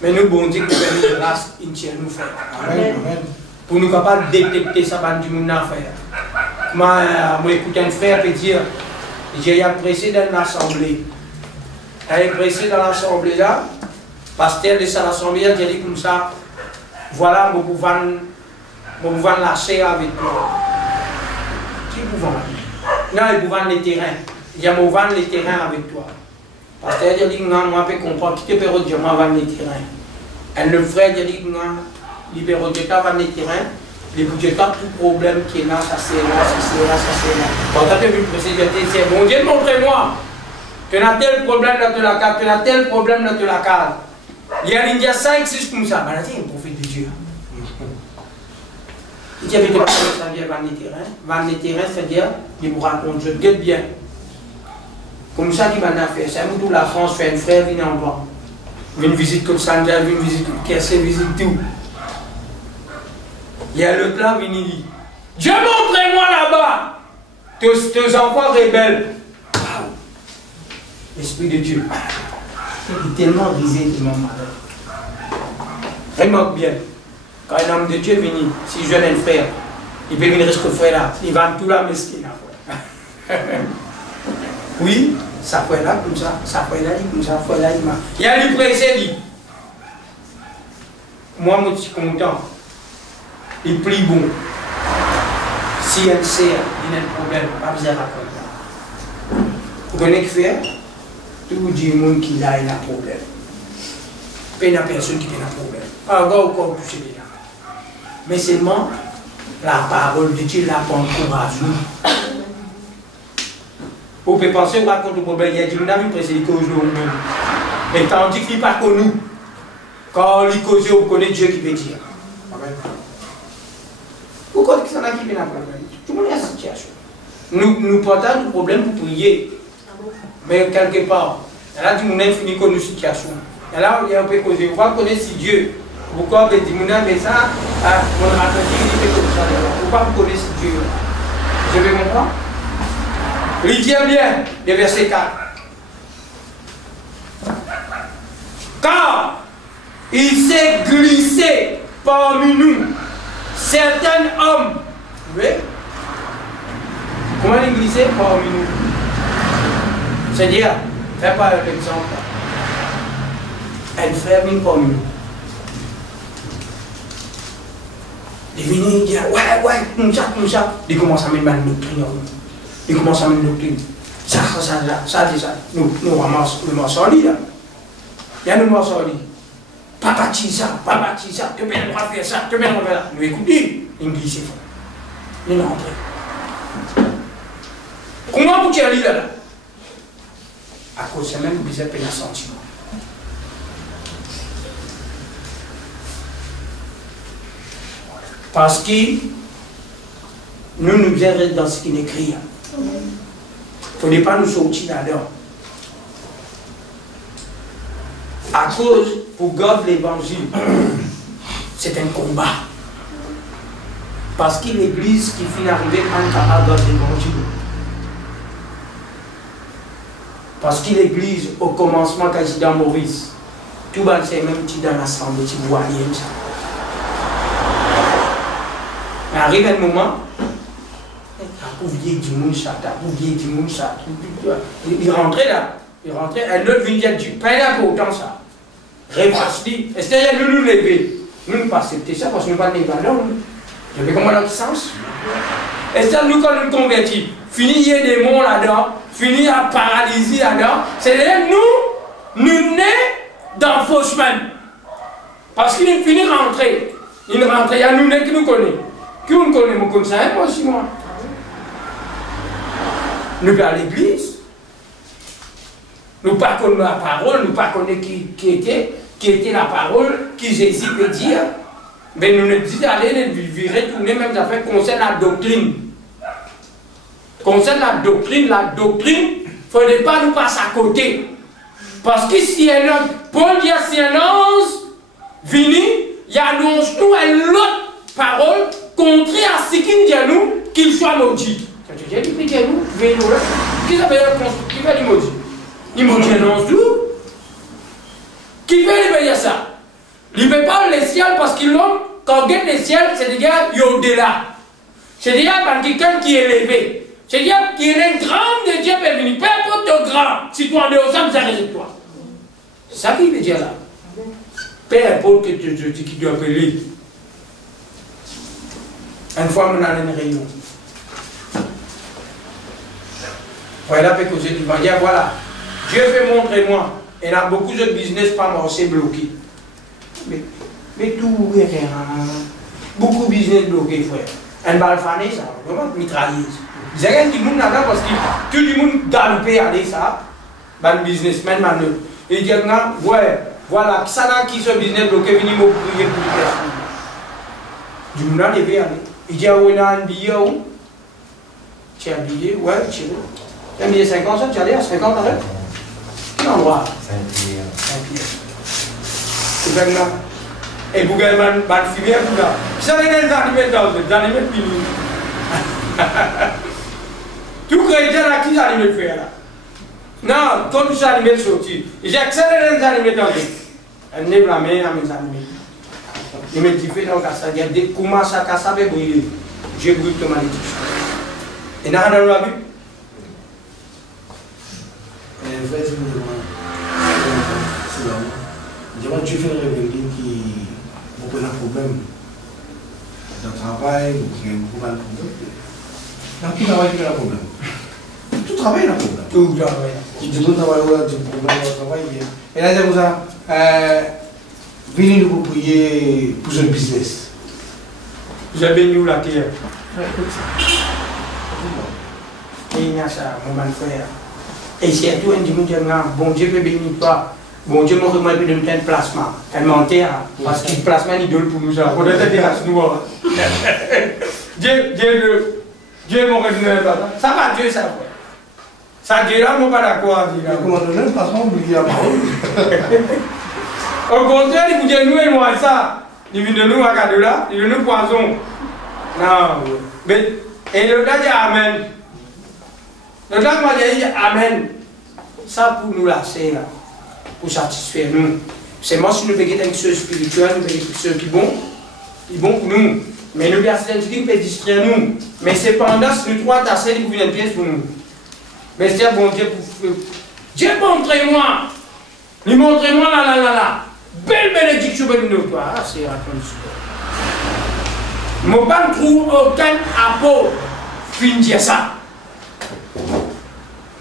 Mais nous, bon Dieu, que nous grâce, il tient nous faire. Amen. Pour nous capables de détecter ça, du monde à faire. Moi, écoute un frère peut dire, j'ai pressé dans l'assemblée. Il a pressé dans l'assemblée là, pasteur de l'assemblée, il a dit comme ça, voilà, nous pouvons lâcher avec toi. Qui pouvons? Non, ils pouvons les terrains. Il y a vendre les terrains avec toi. Parce que il dit que moi je peux comprendre qui te peut dire moi vendre les terrains. Et le frère il dit que moi libérer de ta vendre les terrains, les budgets tout problème qui est là, ça c'est là, ça c'est là, ça c'est là. Quand tu as vu le président, c'est bon Dieu montrez-moi. Tu as tel problème dans la carte, tu as tel problème dans la carte. Il y a 5, 6 comme ça. Ben là, c'est un prophète de Dieu. Il dit avec le prophète, ça vient vendre les terrains. Vendre les terrains, c'est-à-dire, il me raconte, je guette bien. Comme ça qu'il m'a fait. C'est où la France fait un frère, vient en bas. Une visite comme ça, une visite comme Kessé, une visite tout. Il y a le plan, il dit Dieu montrez-moi là-bas tes enfants rebelles. L'Esprit de Dieu. Il est tellement risé, tellement malade. Remarque bien, quand un homme de Dieu vient, si je un frère, il peut venir jusqu'au frère là, il va tout la mesquine. Oui, ça fait là comme ça, ça fait là comme ça, ça fait là. Il y a le président dit, moi je suis content, il plie bon. Si elle sait, il y a un problème, pas besoin de raconter. Vous connaissez que faire? Tout le monde qui a un problème. Pas une personne qui a un problème. Pas encore touché là. Mais seulement, la parole de Dieu là pour encourager. Vous pouvez penser qu'on raconte le problème, il y a des gens qui ont dit cause nous-mêmes. Mais tandis qu'il n'est pas connu, quand il cause, vous connaissez Dieu qui veut dire. Amen. Vous connaissez qui ça qui vient à problème. Tout le monde a une situation. nous partageons le problème pour prier. Mais quelque part, là, tu m'as fini comme une situation. Et là, il y a un peu causé. Vous ne connaissez si Dieu. Pourquoi vous dites, mais ça, mon raconté, il fait comme ça. Pourquoi vous connaissez Dieu? Je vais comprendre. Lisez bien, le verset 4. Car il s'est glissé parmi nous certains hommes. Vous voyez? Comment il est glissé parmi nous? C'est-à-dire, fais pas l'exemple. Un frère vient parmi nous. Il vient, il dit, ouais, comme ça. Il commence à mettre une doctrine. Il commence à mettre une doctrine. Ça. Nous ramassons le morceau là. Il y a le morceau là. Papa tire ça, tu peux pas faire ça, tu peux pas faire ça. Nous écoutez, il glisse. Il est rentré. Comment vous tirez là? À cause de même, vous avez un sentiment. Parce que nous sommes dans ce qu'il écrit. Il ne faut pas nous sortir là-dedans. À cause, pour garder l'évangile, c'est un combat. Parce que l'église qui finit d'arriver à garder l'évangile. Parce que l'église, au commencement, quand j'étais dans Maurice, tout le monde c'est même petit dans l'assemblée, tu vois rien ça. Mais arrive un moment, il rentrait là, un autre vient dire, tu payes là pour autant ça. Répasse-lui. Est-ce que nous nous lever? Nous ne pas accepter ça parce que nous ne pas les valeurs. Je vais comment dans ce sens? Est-ce que nous, quand nous convertis, finir il y a des démons là-dedans, finir à paralysie là-dedans, c'est-à-dire nous nés dans faux chemin. Parce qu'il finit rentrer. Il rentre, il y a nous qui nous connaissent. Qui nous connaît, nous connaissons, moi aussi, moi. Nous allons à l'église. Nous ne connaissons pas la parole, nous ne connaissons pas qui était la parole, qui Jésus peut dire. Mais nous nous disons d'aller virer, tourner même affaires concernant la doctrine. Concernant la doctrine, il ne faudrait pas nous passer à côté. Parce que si un homme, Paul dit si un ange vient, il annonce nous une autre parole contraire à ce qu'il dit à nous, qu'il soit maudit. J'ai dit, qui ça veut dire maudit? Il maudit annonce tout. Qui veut dire ça? Il ne veut pas les ciels parce que l'homme, quand on gagne les ciels, c'est-à-dire qu'il y a au-delà. C'est-à-dire par quelqu'un qui est élevé. C'est-à-dire qu'il est un grand de Dieu est venu. Peu importe le grand, si tu en es aux hommes, ça reste toi. C'est ça qu'il veut dire là. Peu importe qui tu dois appeler. Une fois, on a une réunion. Voilà, avec aux autres, ils vont dire voilà, Dieu fait montrer moi. Et il y a beaucoup de business pas marché bloqué. Mais tout est rien. Beaucoup de business bloqué, frère. Un balle fané, ça, vraiment mitrailleuse. Il y a du monde là-dedans parce que tout le monde dans le pays allait ça. Le businessman, manœuvre. Et il dit ouais, voilà, ça là qui ce business bloqué, venez me prier pour les personnes. Du monde là, il veut aller. Il dit on a un billet où? Tu as un billet? Ouais, tu veux. Tu as un billet 50, ça, tu allais à 50 arrête? Quel endroit? Saint-Pierre. C'est maintenant. Et vous avez mal filmé un peu là. Ça n'est pas des animaux dans le animaux finis. Tout chrétien là, qui s'anime le faire là? Non, quand tu s'animes sorti. J'ai accéléré les animaux dans le. Elle n'est pas la main à mes animaux. Il me dit fait donc à ça, il y a comment ça casse avec brûler. Dieu brûle de malédiction. Et n'a rien dans la Bible? Tu fais révéler qui vous pose un problème dans le travail, vous avez beaucoup de problèmes. Dans qui travail, tu as un problème? Tout travail, il y a un problème. Tout travail. Tu dis que tu travailles, tu as un problème au travail. Et là, c'est pour ça, venez nous prier pour un business. Vous avez nous la terre. Et il y a ça, mon frère. Et c'est tout un dimanche, bon Dieu peut bénir toi. Bon Dieu m'a remis de un placement. Elle mentait, parce que le placement est idole pour nous. On a des races noires. Dieu Dieu m'a révélé pas. Ça va Dieu, ça va. Ça Dieu là, moi pas d'accord. Comment donner une façon oublier la parole? Au contraire, il vous dit nous et moi ça. Il vient de nous à de là, il vient de nous poison. Non. Mais, et le gars dit Amen. Le gars m'a dit Amen. Ça pour nous lasser là. Pour satisfaire nous. C'est moi si nous faisons quelque chose de spirituel, nous faisons quelque chose qui est bon. Il est bon pour nous. Mais nous avons certaines choses qui peuvent distraire nous. Mais cependant, si nous trois tasser, il vous une pièce pour nous. Mais c'est bon Dieu pour Dieu montrez-moi. Lui montrez-moi là. Belle bénédiction pour nous. Ah, c'est raconté. Je ne trouve aucun apôtre fin dire ça.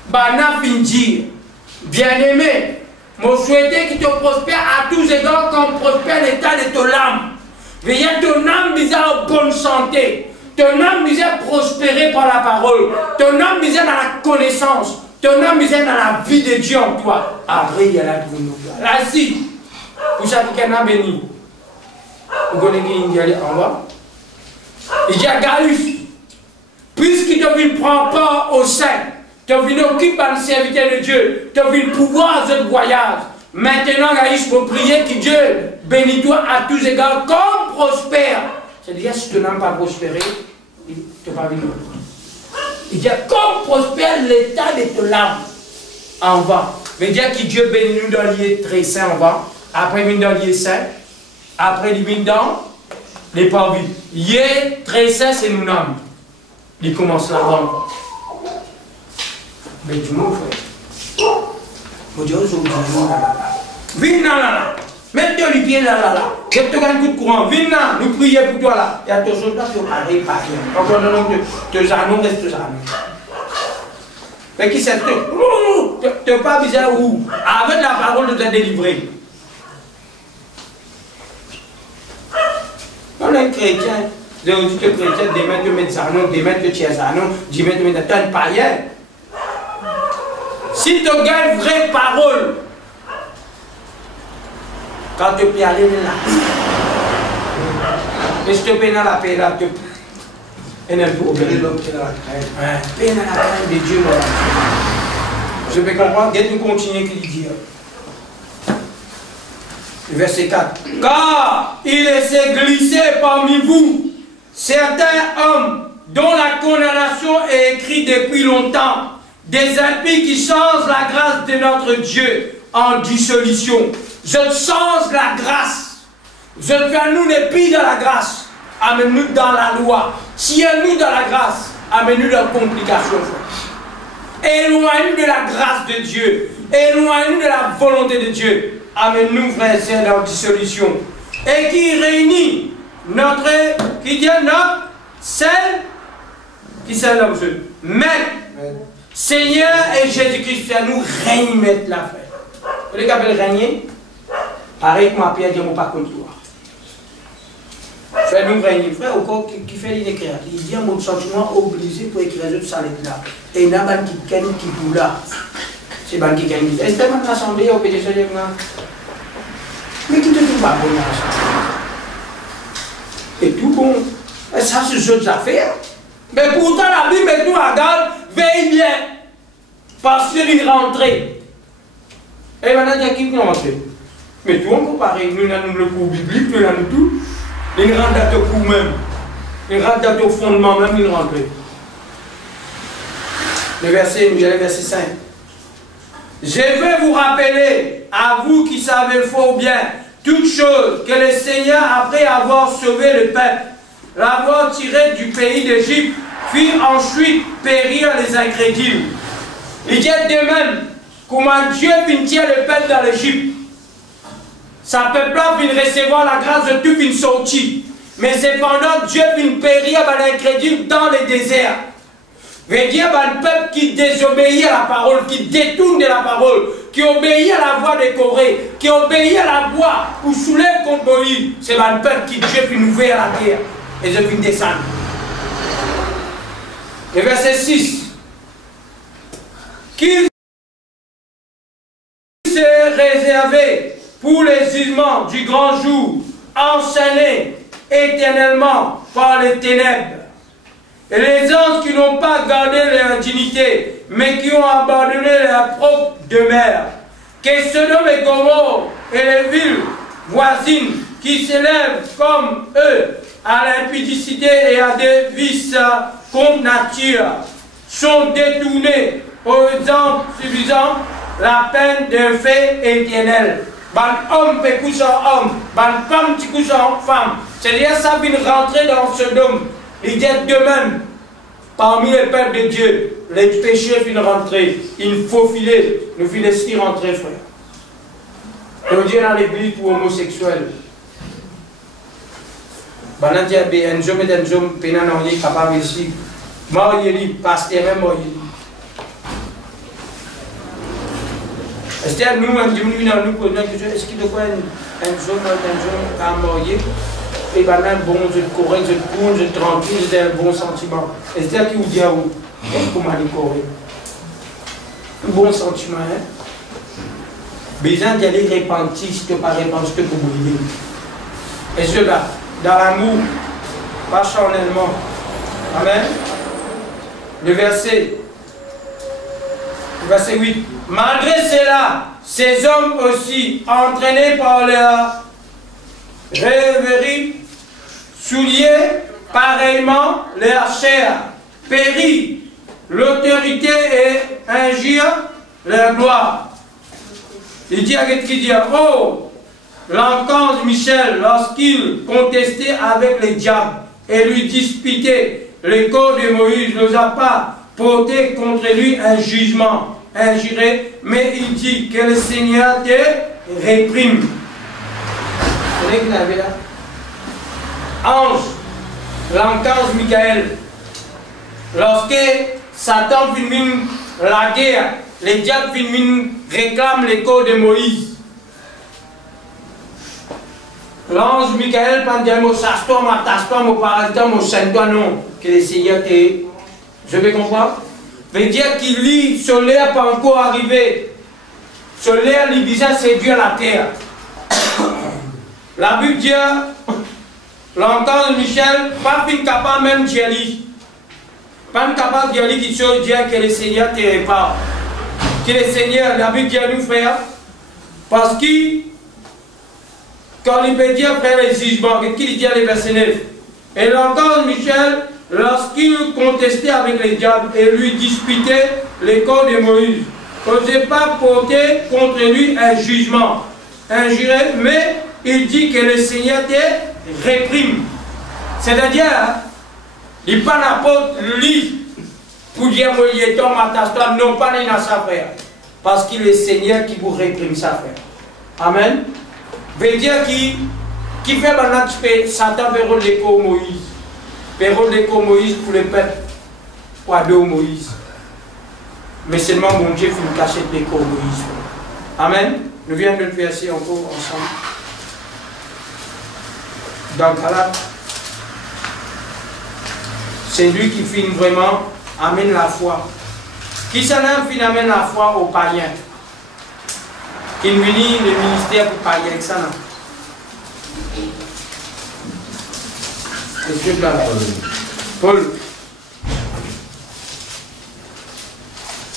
Bana fin dire, bien-aimé, je souhaite qu'il te prospère à tous égards comme prospère l'état de ton âme. Veillez ton âme bizarre en bonne santé. Ton âme bizarre prospérer par la parole. Ton âme bizarre dans la connaissance. Ton âme bizarre dans la vie de Dieu en toi. Après, il y a la tribune. Là, si, vous savez qu'un âme béni. Vous connaissez qui il dit en bas? Il dit à Gaius, puisqu'il ne prend pas au sein, tu viens occuper un serviteur de Dieu, tu viens pouvoir ce voyage. Maintenant, Gaius, pour prier que Dieu bénisse toi à tous égards comme prospère. C'est-à-dire, si tu n'as pas prospéré, tu n'as pas venu. Il dit, comme prospère l'état de ton âme en bas. Il dire que Dieu bénit nous dans le lieu très saint en bas. Après, il vient dans le lieu saint. Après, il vient dans les parvis. Lieu très saint, c'est nous âmes. Il commence là-bas. Mais tu m'en fais. Mon Dieu, viens là. Mets-toi les pieds là. Je te donne un coup de courant. Viens là. Nous prions pour toi là. Il y a tes soldats qui ont parlé par rien. Encore non, te anons, reste te anons. Mais qui c'est? Tu n'es pas bizarre où? Avec la parole de te délivrer. On est chrétien. Je dis que chrétien, demain tu mets des anons, demain tu tiens des anons, demain tu mets des tonnes païens. Si tu gagnes vraie parole, quand tu peux aller là, et je te paie dans la paix là, tu peux. Et un problème. Paix dans la crainte de Dieu. Je peux comprendre, dès que nous continuons, qu'il dit. Verset 4. Car il s'est glissé parmi vous certains hommes dont la condamnation est écrite depuis longtemps, des impies qui changent la grâce de notre Dieu en dissolution. Je change la grâce. Je fais à nous les pires dans la grâce. Amène-nous dans la loi. Tiens-nous dans la grâce. Amène-nous dans la complication. Éloigne-nous de la grâce de Dieu. Éloigne-nous de la volonté de Dieu. Amène-nous, frères et sœurs, dans la dissolution. Et qui réunit notre, qui dit notre, celle, qui c'est là, monsieur? Maître. Seigneur et Jésus-Christ, nous règne, maître, la frère. Vous voulez qu'appelle régner? Pareil que ma pierre, Dieu ne pas contre toi. Fais-nous régner, frère, encore qui fait l'écrire. Il dit un mot de sentiment obligé pour écrire tout ça là. Et il y a un qui gagne, qui boule là. C'est un qui gagne. Est-ce que tu as l'assemblée au PDC de mais qui te dit pas bon dans l'assemblée? Et tout bon. Et ça, c'est ce affaires. Mais pourtant, la Bible met nous à garde, veille bien. Parce qu'il est rentré. Et maintenant, il y a qui est rentré? Mais tout encore pareil. Nous avons le cours biblique, nous avons tout. Il rentre dans le cours même. Il rentre dans le fondement même, il rentre. Le verset 5. Je vais vous rappeler, à vous qui savez fort bien, toutes choses que le Seigneur, après avoir sauvé le peuple, l'avoir tiré du pays d'Égypte, fit ensuite périr les incrédules. Il dit de même, comment Dieu vient tirer le peuple dans l'Égypte. Sa peuple-là vient recevoir la grâce de tout une sortie. Mais cependant, Dieu vient périr les incrédules dans le désert. Veut dire un peuple qui désobéit à la parole, qui détourne de la parole, qui obéit à la voix de Corée, qui obéit à la voix pour soulève contre Moïse. C'est un peuple qui Dieu fait ouvrir à la terre. Et je vais descendre. Le verset 6. Qu'il s'est réservé pour les jugements du grand jour, enchaîné éternellement par les ténèbres. Et les anges qui n'ont pas gardé leur dignité, mais qui ont abandonné leur propre demeure. Que Sodome et Gomorrhe et les villes voisines qui s'élèvent comme eux à l'impudicité et à des vices contre nature sont détournés aux exemples suffisants la peine d'un fait éternel. Ban homme peut coucher en homme, ban femme qui couche en femme. C'est-à-dire ça vient rentrer dans Sodome. Il dit de même, parmi les peuples de Dieu, les péchés viennent rentrer. Il faut filer, nous filons laisser rentrer, frère. Et on dit dans l'église pour homosexuels. Banana dit un homme et un homme, pénan en y capable ici. Marié, pasteur même marié. C'est-à-dire, nous, on dit, nous posons la question, est-ce qu'il doit y avoir un homme à marier? Et bien, bon, je suis correct, je suis cool, je suis tranquille, j'ai un bon sentiment. C'est-à-dire qu'il vous dit à vous, comment aller correct? Un bon sentiment, hein? Besoin d'aller repentir, si tu n'as pas repenti, tu peux brûler. Et cela, dans l'amour, pas charnellement. Amen. Le verset 8. Malgré cela, ces hommes aussi, entraînés par leur rêverie, souillés pareillement leur chair, périt l'autorité et injure leur gloire. Il dit à quelqu'un qui dit, oh, l'archange Michel, lorsqu'il contestait avec les diables et lui disputait le corps de Moïse, n'osa pas porter contre lui un jugement injuré, mais il dit que le Seigneur te réprime. Vous voyez qu'il avait là? Ange, l'archange Michael, lorsque Satan finit la guerre, les diables réclament les corps de Moïse. L'ange Michael pas dire mon chasse-toi, ma tasse-toi, mon parasite, mon chaîne-toi, non. Que le Seigneur te. Je vais comprendre. Veut dire qu'il lit, solaire pas encore arrivé. Solaire, l'Ibisa séduit la terre. La Bible dit, l'ange Michel, pas fin capable même d'y aller. Pas capable d'y aller qui chose dire que le Seigneur te répare. Que le Seigneur, la Bible dit à nous, frère, parce que quand il peut dire faire les jugements, qu'est-ce qu'il dit à les verset 9? Et l'ange Michel, lorsqu'il contestait avec les diables et lui disputait les corps de Moïse, n'osait pas porter contre lui un jugement injuré, mais il dit que le Seigneur te réprime. C'est-à-dire, il n'est pas n'importe lui pour dire Moïse, ton matastoire, non pas dans sa frère. Parce qu'il est le Seigneur qui vous réprime sa frère. Amen. Veut dire qui fait maintenant que Satan verra l'écho Moïse. Verra l'écho Moïse pour le peuple. Pour adorer Moïse. Mais seulement mon Dieu fait nous cacher l'écho Moïse. Amen. Nous venons de le verser encore ensemble. Dans Galates, c'est lui qui finit vraiment, amène la foi. Qui s'en amène la foi aux païens. Qui nous unit le ministère pour païens. Ça, non. Est-ce que là,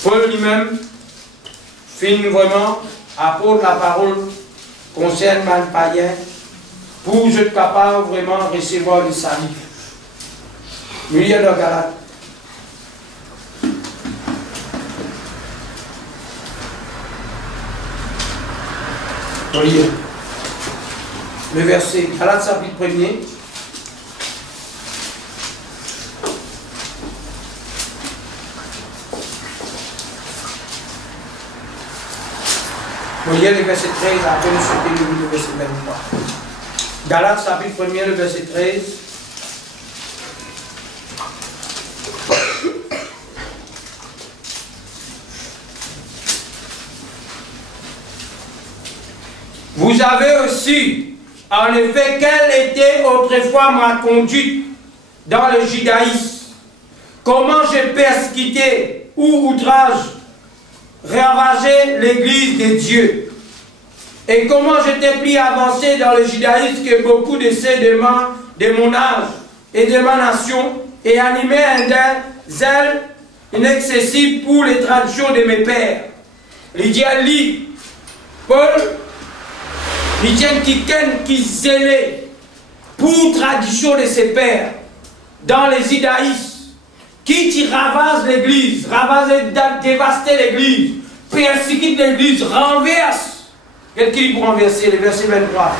Paul lui-même finit vraiment apporte la parole concernant le païen pour être capable vraiment de recevoir le salut. Nous lisons dans Galates. On lit le verset, Galates chapitre 1er. On lit le verset 13, après nous sauter le verset 23. Galates chapitre 1er, le verset 13. Vous avez aussi, en effet, quelle était autrefois ma conduite dans le judaïsme, comment j'ai persécuté ou outrage, ravagé l'église de Dieu, et comment j'étais plus avancé dans le judaïsme que beaucoup de ceux de mon âge et de ma nation, et animé un zèle inaccessible pour les traditions de mes pères. Il dit à lui, Paul, il dit quelqu'un qui zélait pour tradition de ses pères dans les idaïs, qui ravase l'église, dévaster l'église, persécute l'église, renverse. Quel qu'il pour renverser, le verset 23.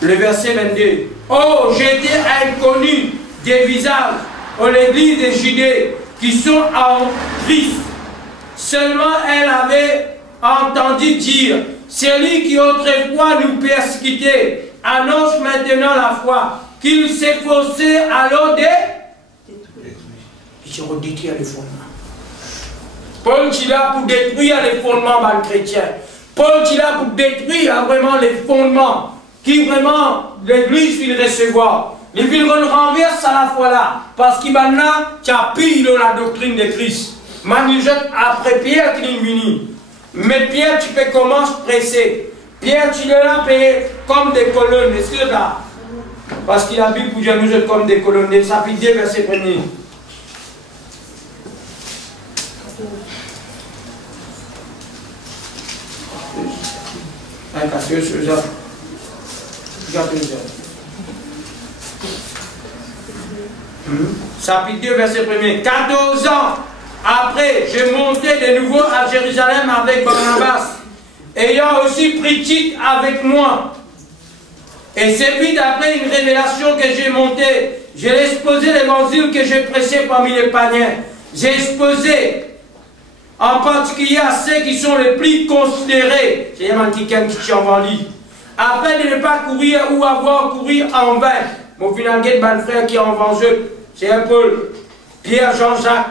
Le verset 22. Oh, j'étais inconnu des visages aux l'église des Judées qui sont en Christ. Seulement elle avait entendu dire, celui qui autrefois nous persécutait annonce maintenant la foi, qu'il s'efforçait alors de détruire les fondements. Paul qui est là pour détruire les fondements des chrétiens. Paul qui est là pour détruire vraiment les fondements qui vraiment l'église vil recevoir. Il vil renverse à la fois là, parce qu'il maintenant tu as pile la doctrine de Christ. Manujette après Pierre qui est venu. Mais Pierre, tu peux commencer presser. Pierre, tu l'as là comme des colonnes. Est-ce que là? Parce qu'il a dit pour nous comme des colonnes. Chapitre 2, verset 1er. Chapitre 2, verset 1er. 14 ans après, je montais de nouveau à Jérusalem avec Barnabas, ayant aussi pris Tite avec moi. Et c'est vite après une révélation que j'ai montée. J'ai exposé l'évangile que j'ai prêché parmi les païens. J'ai exposé en particulier à ceux qui sont les plus considérés. C'est un quelqu'un qui tient en lit. Afin de ne pas courir ou avoir courir en vain. Mon financier de frère qui est en vengeux, c'est un Paul, Pierre, Jean-Jacques.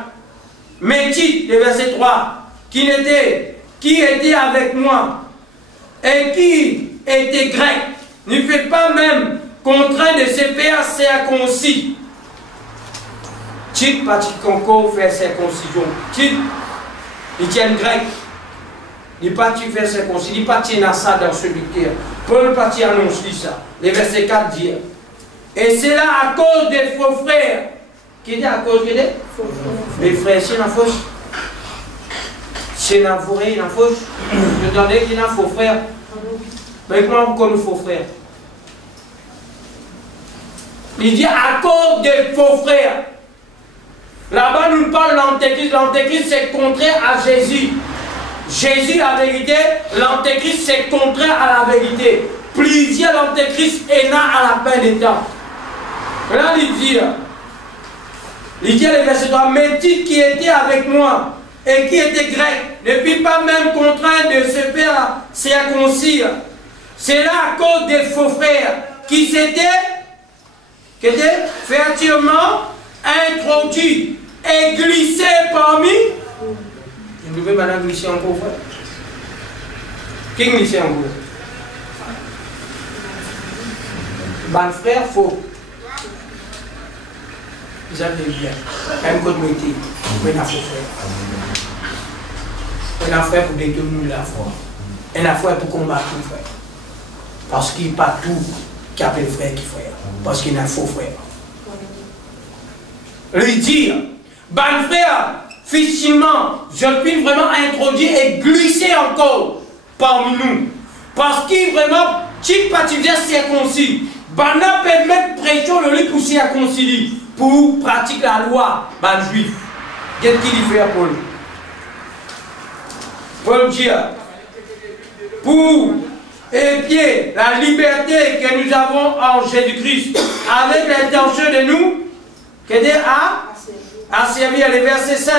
Mais Tite, le verset 3, qui était avec moi et qui était grec, ne fait pas même contraint de se faire circoncis. Tite, pas Tite Concours, faire circoncision. Tite, il tient grec. Il n'est pas faire circoncis, il n'est pas tient ça dans ce victoire. Paul pas annonce ça. Le verset 4 dit. Et c'est là à cause des faux frères. Qui dit à cause des faux frères? Les frères, c'est la fausse. C'est la forêt, la fausse. Je demandais qu'il y a un faux frère. Mais comment vous connaissez faux frères? Il dit à cause des faux frères. Là-bas, nous parlons de l'antéchrist. L'antéchrist, c'est contraire à Jésus. Jésus, la vérité. L'antéchrist, c'est contraire à la vérité. Plusieurs l'antéchrist est né à la fin des temps. Là, il dit le verset 3, mais Tite qui était avec moi et qui était grec ne fut pas même contraint de se faire circoncire. C'est là à cause des faux frères qui s'étaient furtivement introduits et glissés parmi. Vous devez maintenant glisser encore, frère. Qui glisse encore? Ban frère faux. Vous avez bien. Même quand vous mettez, vous avez un faux frère. Un frère pour détenir la foi. Un frère pour combattre le frère. Parce qu'il n'y a pas tout qui appelle frère qui frère. Parce qu'il y a un faux frère. Lui dire, ban frère, facilement, je puis vraiment introduire et glisser encore parmi nous. Parce qu'il vraiment, tu pas tu viens circoncis. Bana permet de pression le lit pour circoncilier, pour pratiquer la loi, ban juif. Qu'est-ce qu'il fait à Paul? Paul dit, pour épier la liberté que nous avons en Jésus-Christ, avec l'intention de nous, à servir le verset 5.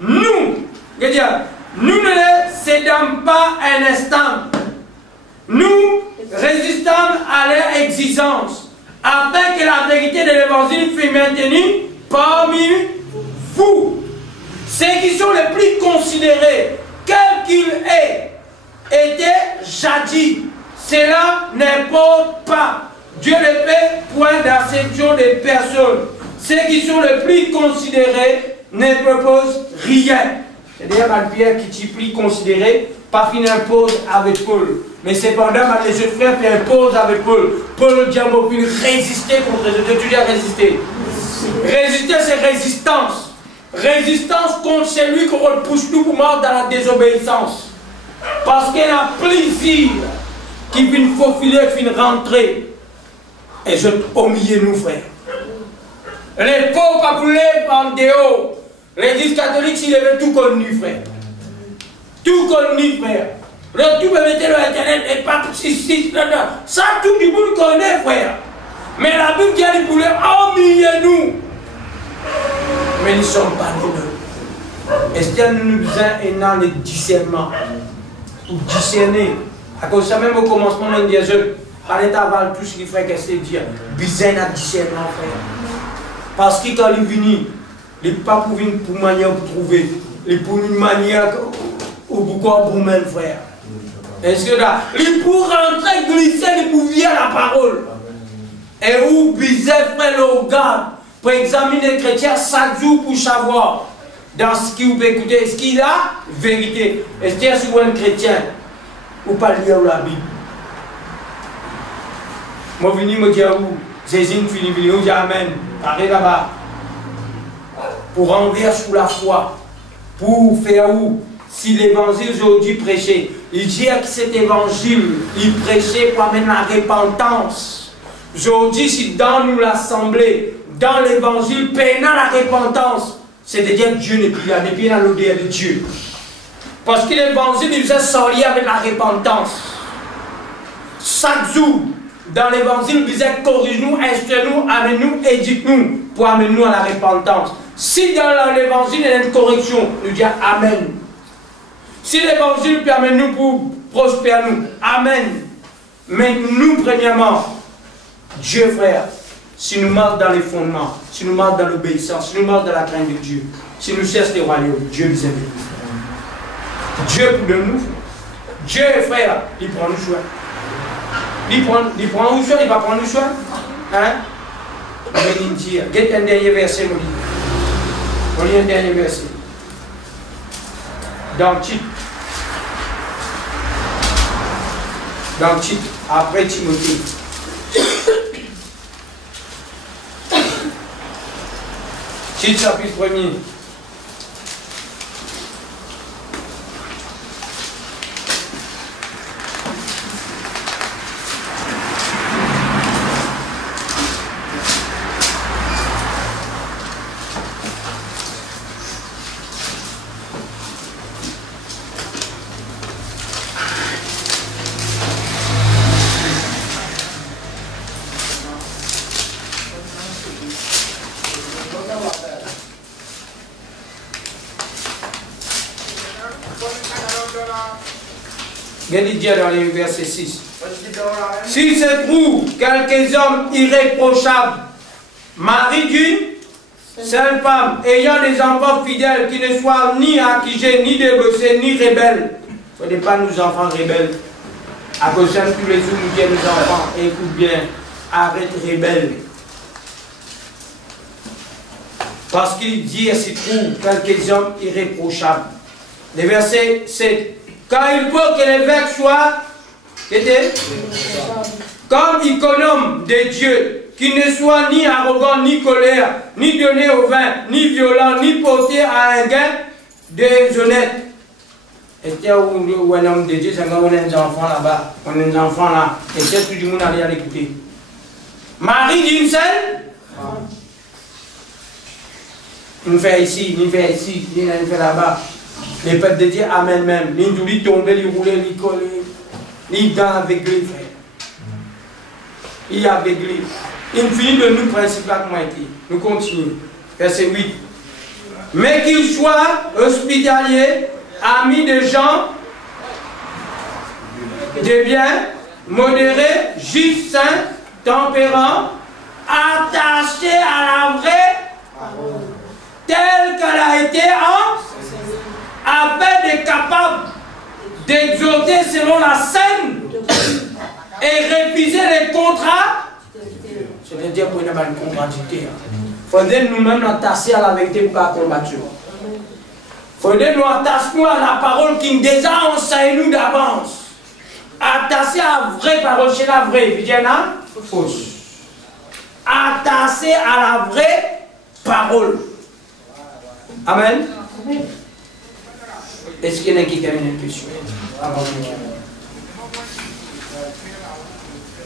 Nous, nous ne cédons pas un instant. Nous résistons à leur exigence, afin que la vérité de l'évangile fût maintenue parmi vous. Ceux qui sont les plus considérés, quel qu'il ait été jadis, cela n'importe pas. Dieu ne fait point d'acception des personnes. Ceux qui sont les plus considérés ne proposent rien. C'est-à-dire, Pierre qui est plus considéré, pas fini pause avec Paul. Mais cependant, les autres frères puis imposent avec Paul. Paul dit à Mopine, résister contre les autres. Tu dis à résister. Résister, c'est résistance. Résistance contre celui qui repousse nous pour mort dans la désobéissance. Parce qu'il y a plaisir qui vient faufiler, qui vient rentrer. Et je au milieu nous, frères. Les faux papoulet en dehors. L'église catholique, s'il avait tout connu, frère. Tout connu, frère. Le tout me mettait sur Internet, et pas si, ça tout le monde connaît, frère. Mais la Bible dit à les poulets, au milieu nous. Mais ils ne sont pas nous. Est-ce qu'il nous besoin de discernement? Pour discerner. À cause de ça, même au commencement, on dit, par l'état tout ce qu'il ferait, qu'est-ce qu'il dit? Besoin de discernement, frère. Parce que quand il vient, il n'est pas pour une manière pour trouver. Il est pour une manière ou pourquoi pour même, frère. Est-ce que là, il pour rentrer, glisser, il pour vivre la parole. Et où bizarre, frère, le regarde pour examiner les chrétiens chaque jour pour savoir dans ce qu'il peut écouter. Est-ce qu'il a vérité? Est-ce qu'il y a souvent un chrétien ou pas lire la Bible? Moi, je me dis à vous, Jésus finit, je dis Amen. Arrête là-bas. Pour renverser sous la foi. Pour faire où? Si l'évangile aujourd'hui prêché, il dit que cet évangile, il prêchait pour amener la repentance. Aujourd'hui, si dans nous l'assemblée, dans l'évangile, peinant la repentance, c'est-à-dire Dieu n'est plus là, n'est plus dans l'odeur de Dieu. Parce que l'évangile, il faisait sortir avec la repentance. Chaque jour, dans l'évangile, il disait corrige-nous, instruis-nous, amène-nous, éduque-nous, pour amener nous à la repentance. Si dans l'évangile, il y a une correction, nous dit Amen. Si l'évangile peut amener nous pour prospérer nous, Amen. Mais nous, premièrement, Dieu, frère, si nous marchons dans les fondements, si nous marchons dans l'obéissance, si nous marchons dans la crainte de Dieu, si nous cherchons les royaumes, Dieu nous aime. Dieu pour de nous. Dieu, frère, il prend nous choix. Il prend nous choix, il va prendre nous choix. Hein? Je vais lui dire, get un dernier verset, mon livre. On lit un dernier verset. Dans Tite. Dans Tite, après Timothée. Tite chapitre 1er. Regardez Dieu dans le verset 6. Si se trouve quelques hommes irréprochables, mari d'une seule femme, ayant des enfants fidèles qui ne soient ni accusés, ni débauchés, ni rebelles. Ce n'est pas nos enfants rebelles. À cause de tous les jours, nous disons nos enfants, écoute bien, arrête rebelle. Parce qu'il dit, il se trouve quelques hommes irréprochables. Le verset 7. Car il faut que l'évêque soit comme économe de Dieu, qui ne soit ni arrogant, ni colère, ni donné au vin, ni violent, ni porté à un gain déshonnête. Est-ce où un homme de Dieu, c'est quand on a des enfants là-bas, on a des enfants là, et c'est tout le monde allait à l'écouter. Marie d'une seule, il fait ici, il fait ici, il fait là-bas. Les peuples de Dieu, Amen même. L'indoulie tombait, il roulait, il collait. Il dans aveuglé, frère. Il est aveuglé. Il finit de nous principalement été. Nous continuons. Verset 8. Mais qu'il soit hospitalier, ami de gens, de bien, modéré, juste, saint, tempérant, attaché à la vraie parole, telle qu'elle a été afin d'être capable d'exhorter selon la scène et refuser les contrats. C'est-à-dire pour une contradictoire. Il faudrait nous-mêmes nous attacher à la vérité pour pas combattre. Il faudrait nous attacher à la parole qui nous déjà enseigne nous d'avance. Attaché à la vraie parole, c'est la vraie. Puis il y en a fausse. Attaché à la vraie parole. Amen. Est-ce qu'il y en a qui a une question?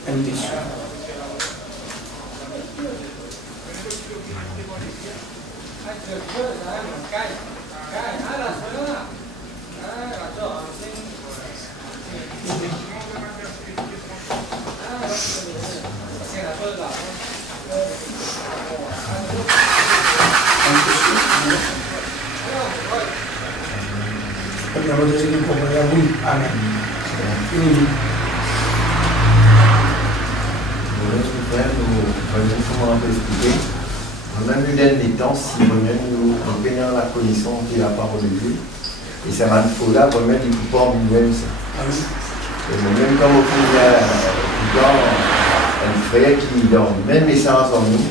Une question. On a eu des temps si nous prenons la connaissance de la parole de Dieu. Et ça m'a fait là, vraiment, il ne faut pas nous-mêmes ça. Et même quand on a un frère qui dans le même message en nous,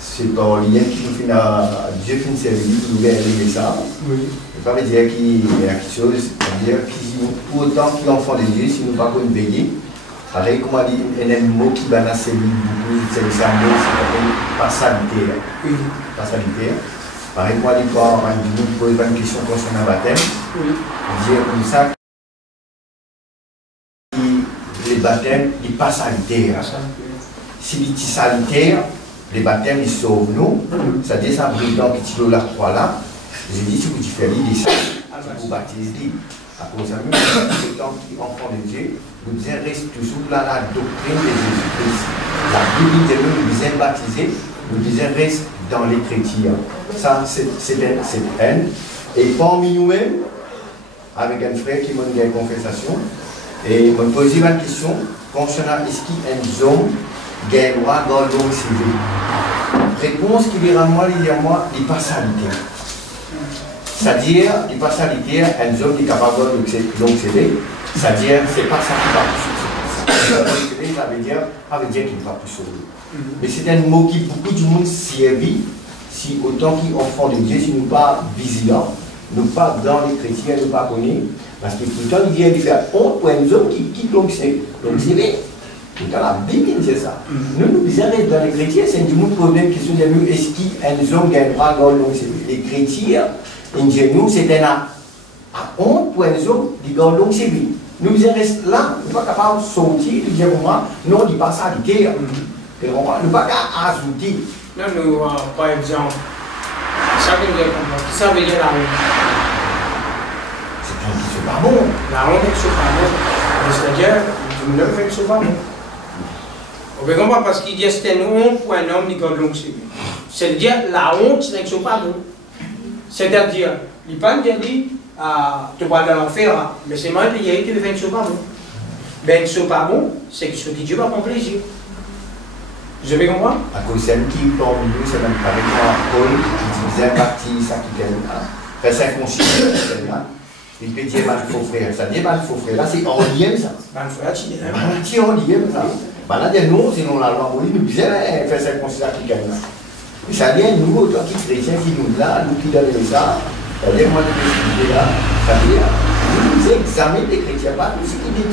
c'est par le lien qui nous fait à Dieu fait une service, qui nous met les messages. Et pas me dire qu'il y a quelque chose, c'est-à-dire que pour autant qu'il est enfant de Dieu, si nous ne pas qu'on veiller, pareil comme on dit, il y a un mot qui va dans celui beaucoup, c'est le mot, c'est partialité. Partialité. Pareil comme on dit, quand on pose une question concernant le baptême, on dit comme ça, les baptêmes, ils passent sanitaires. Si les petits sanitaires, les baptêmes, ils sauvent nous. C'est-à-dire, ça brille dans le petit lot la croix là. J'ai dit, si vous faites l'idée, ça, vous baptisez. À cause de nous, le temps qui enfant de Dieu, nous disons, reste toujours là la doctrine de Jésus-Christ. La Bible dit, nous disons baptiser, nous disons, reste dans l'écriture. Ça, c'est haine. Et parmi nous-mêmes, avec un frère qui m'a dit une confessation, et il m'a posé la question concernant est-ce qu'il y a un homme qui a le droit dans l'homme civil. Réponse qui vient à moi, il dit à moi, il passe à l'idée. C'est-à-dire, il passe à l'idée, un homme qui est capable de l'homme civil, c'est-à-dire, c'est pas ça qui va plus sauver. Ça veut dire qu'il ne va plus sauver. Mais c'est un mot qui beaucoup de monde servit, si autant qu'enfant de Dieu, si nous ne sommes pas vigilants, nous ne sommes pas dans les chrétiens, nous ne sommes pas connus. Parce que pourtant, il vient de faire honte pour un homme qui l'homme civil. Pourtant, la Bible dit ça. Nous, nous disons dans les chrétiens, c'est un problème qui se dit est-ce qu'un homme gagne droit dans l'homme civil? Les chrétiens, nous, c'est un honte pour un homme qui gagne l'homme civil. Nous disons reste là, nous ne sommes pas capables de sortir, de dire moi, non, il passe à l'idée. Nous ne sommes pas capables d'ajouter. Non, nous, par exemple, ça veut dire quoi? Ça veut dire la honte. C'est pas bon. La honte, c'est pas bon. C'est-à-dire, nous ne faisons pas bon. On peut comprendre parce qu'il dit que c'est une honte pour un homme qui gagne l'homme civil. C'est-à-dire, la honte, c'est ne pas bon. C'est-à-dire, il ne peut pas dire, tu vas dans l'enfer, mais c'est moi qui ai dit que ne fais pas bon. Ben, ce pas bon, c'est que ce qui Dieu va prendre plaisir. Je vais comprendre? À cause de celle qui parle de nous, c'est même avec Paul qui disait partie, ça qui gagne là. Fait ça conscient là. Il peut dire mal faux frère. Ça dit mal faux frère. Là, c'est en lien ça. Mal frère, tu dis. C'est en lien ça. Ben là, des noms, sinon la loi Moïse nous disait, fait ça conscient qui gagne là. Et ça vient nous, autant qui chrétiens, qui nous là, nous qui donnent ça. C'est-à-dire, moi, je suis là. Ça veut dire, nous examinons les chrétiens, pas tout ce qui dit.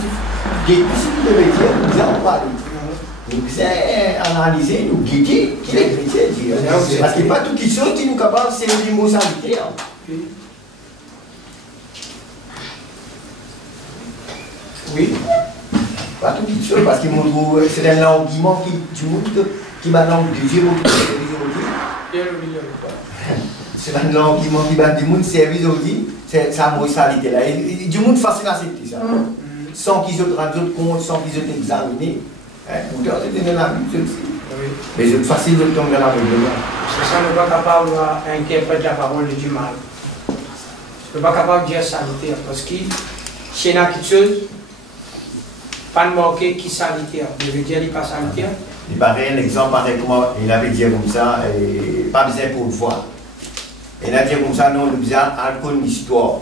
Tout ce qui devait dire, nous disons pas. Nous analyser, nous guetter qui est chrétien. Parce qu'il n'y a pas tout qui sont qui nous capables de servir les mots sanitaires. Oui. Pas tout qui sont, parce que c'est un languiment qui m'a langue de Dieu. C'est un languiment qui m'a dit mon service aujourd'hui, c'est sa moralité là. Et du monde facile à accepter ça. Sans qu'ils se rendent compte, sans qu'ils se examinent. Vous devez donner la Bible aussi. Mais c'est facile de tomber dans la Bible. C'est ça, nous ne sommes pas capables d'interpréter la parole du mal. Nous ne sommes pas capables de dire sanitaire. Parce que chez nous, quelque chose, pas de marquer qui sanitaire. Je veux dire, il n'est pas sanitaire. Il paraît un exemple, pareil comment il avait dit comme ça, et pas besoin pour le voir. Il a dit comme ça, non, nous besoin alcool l'histoire.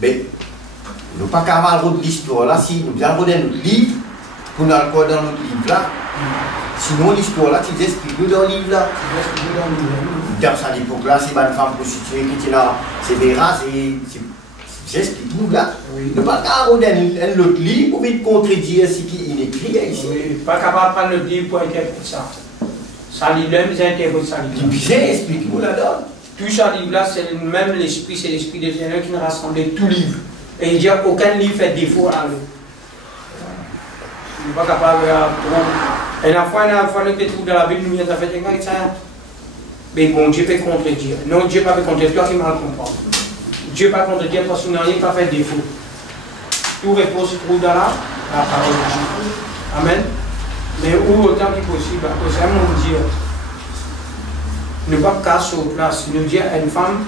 Mais nous ne pas capable de l'histoire là, si nous avons un livre. Pour nous encore dans notre livre là, sinon l'histoire là, tu expliques dans le livre là. Dans cette époque là, c'est une femme prostituée qui était là, c'est des races, J'explique nous là. Nous pas capable un autre livre pour contredire ce qui est écrit ici. Oui, pas capable de prendre le livre pour interpréter ça. Ça livre là, ils interprètent ça. Explique-nous là-dedans. Tout ça livre là, c'est même l'esprit, c'est l'esprit de Seigneur qui nous rassemble tout livre. Et il dit aucun livre fait défaut à lui. Il n'est pas capable de trop. Et la fois, nous trouve dans la Bible, nous avons fait ça. Mais bon, Dieu peut contredire. Non, Dieu ne peut pas contredire, toi qui mal comprends. Dieu ne peut pas contredire parce que nous n'avons pas fait défaut. Tout réponse se trouve dans la parole de Dieu. Amen. Mais où autant que possible, à cause de mon Dieu, ne pas casser sur place. Si nous disons à une femme,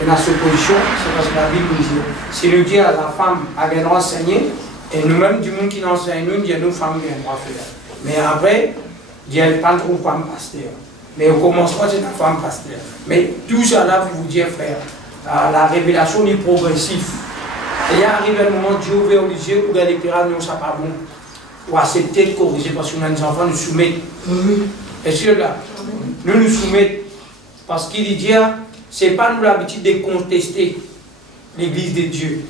elle a cette position, c'est parce que la Bible nous dit. Si nous disons à la femme, elle doit enseigner, et nous-mêmes, du monde qui nous enseigne, nous disons, nous, femmes, qui doit faire. Mais après, Dieu n'est pas trop femme pasteur. Mais au commencement, c'est une femme pasteur. Mais tout ça là, pour vous dire, frère, la révélation est progressive. Et il arrive un moment, Dieu ouvre les yeux, pour les pirates, non, ça n'est pas bon. Pour accepter de corriger, parce qu'on a des enfants, nous soumettent. Et sûr là, nous soumettons. Parce qu'il dit, ce n'est pas nous l'habitude de contester l'église de Dieu.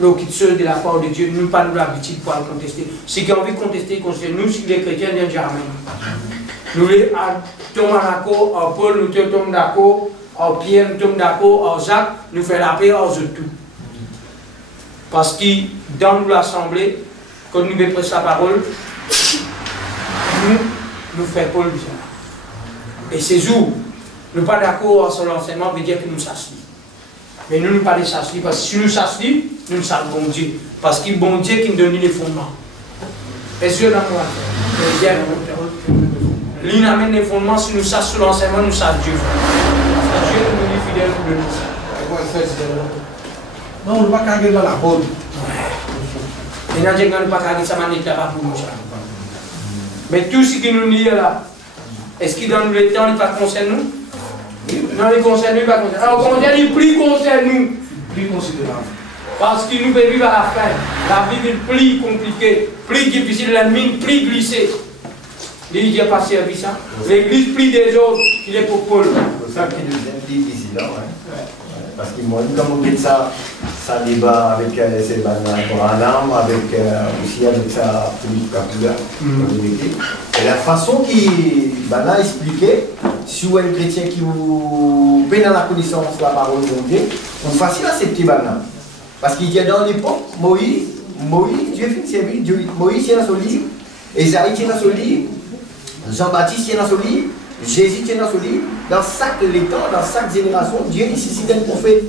L'occulture de la parole de Dieu, nous pas nous l'habitude pour la contester. Ceux qui ont envie de contester, nous, si les chrétiens, nous disons Amen. Nous les tombons d'accord, en Paul, nous tombons d'accord, en Pierre, nous tombons d'accord, en Jacques, nous faisons la paix, en eux tout. Parce que dans l'assemblée, quand nous prêchons sa parole, nous faisons Paul bien. Et ces jours, nous ne sommes pas d'accord sur l'enseignement, veut dire que nous s'asseyons. Mais nous ne sommes pas des s'asseyons, parce que si nous s'asseyons, nous sommes bon Dieu. Parce que bon Dieu qui nous donne les fondements. Et Dieu n'a pas fait. Lui amène les fondements, si nous sommes sur l'enseignement, nous sommes Dieu. Parce que Dieu nous est fidèle pour nous. Non, on ne va pas carrer dans la bonne. Et nous ne pouvons pas carrer ça pour nous. Mais tout ce qui nous lie là, est-ce que dans le temps, il ne va concerner nous? Non, il concerne nous, il va concerner. Alors, on dit, il prie concerne nous. Plus considérable. Parce qu'il nous peut vivre à la fin. La vie est plus compliquée, plus difficile, l'ennemi plus glissé. Il n'a pas servi ça. L'église plus des autres, il est pour Paul. C'est ça qui nous est difficile, hein? Parce que moi, comme on dit ça débat avec Sylvain Coranam, avec aussi avec sa Philippe Capula, et la façon qui a expliqué, si vous êtes un chrétien qui vous peine dans la connaissance de la parole de Dieu, vous facile à accepter Bana. Parce qu'il y a dans l'époque, Moïse, Dieu fait servir, Moïse tient dans son livre, Esaïe tient dans son livre, Jean-Baptiste tient dans son livre, Jésus tient dans son livre, dans chaque temps, dans chaque génération, Dieu nécessite un prophète.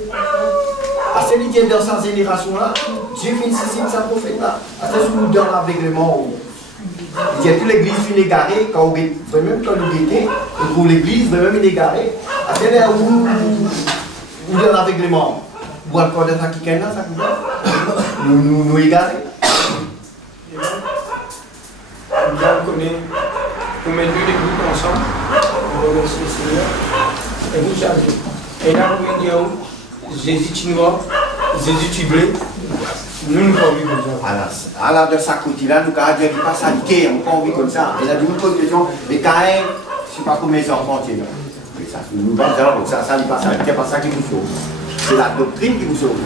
À celui qui est dans sa génération-là, Dieu nécessite sa prophète-là. À ce nous dans l'aveuglement. Il y a toute l'église égarée, quand on vraiment quand nous guettons, on trouve l'église vraiment égarée. À ce là où dans l'aveuglement. Ou encore dans sa kikena, ça nous égarés. Nous mettons des groupes ensemble, on remercie le Seigneur, et vous chargez. Et là, vous me dites, Jésus tu vois, Jésus tu blé, nous ne pouvons pas vivre comme ça. Alors, de sa côté-là, nous avons dit pas ça, on ne peut pas vivre comme ça. Et là, nous posons des questions, mais quand même, je ne sais pas combien enfants tu es là. Mais ça, nous pensons, ça n'est pas ça, c'est pas ça qui nous sauve. C'est la doctrine qui nous sauve.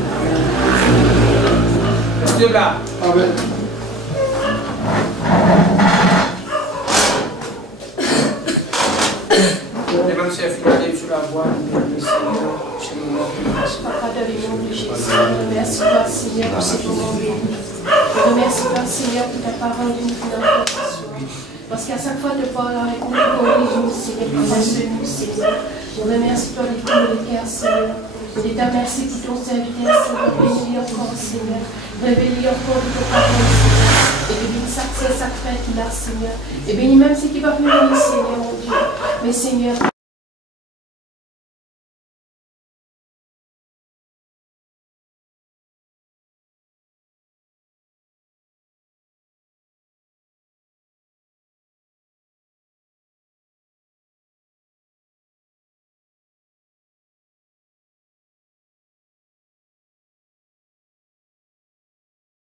Dieu là, amen. Sur la voie du Seigneur, chez nous. Papa, dans le nom de Jésus, je remercie toi, Seigneur, pour ce moment béni. Je remercie toi, Seigneur, pour ta parole d'une finançation. Parce qu'à chaque fois, tu parles avec nous, corrige-nous, Seigneur, corrige-nous, Seigneur. Je remercie toi, les communicants, Seieur. Je te remercie pour ton serviteur, Seigneur. Bénis encore, Seigneur. Réveille encore de ton parole, Seigneur. Et bénis chaque fait qu'il a, Seigneur. Et bénis même ce qui va venir, Seigneur, mon Dieu. Mais, Seigneur,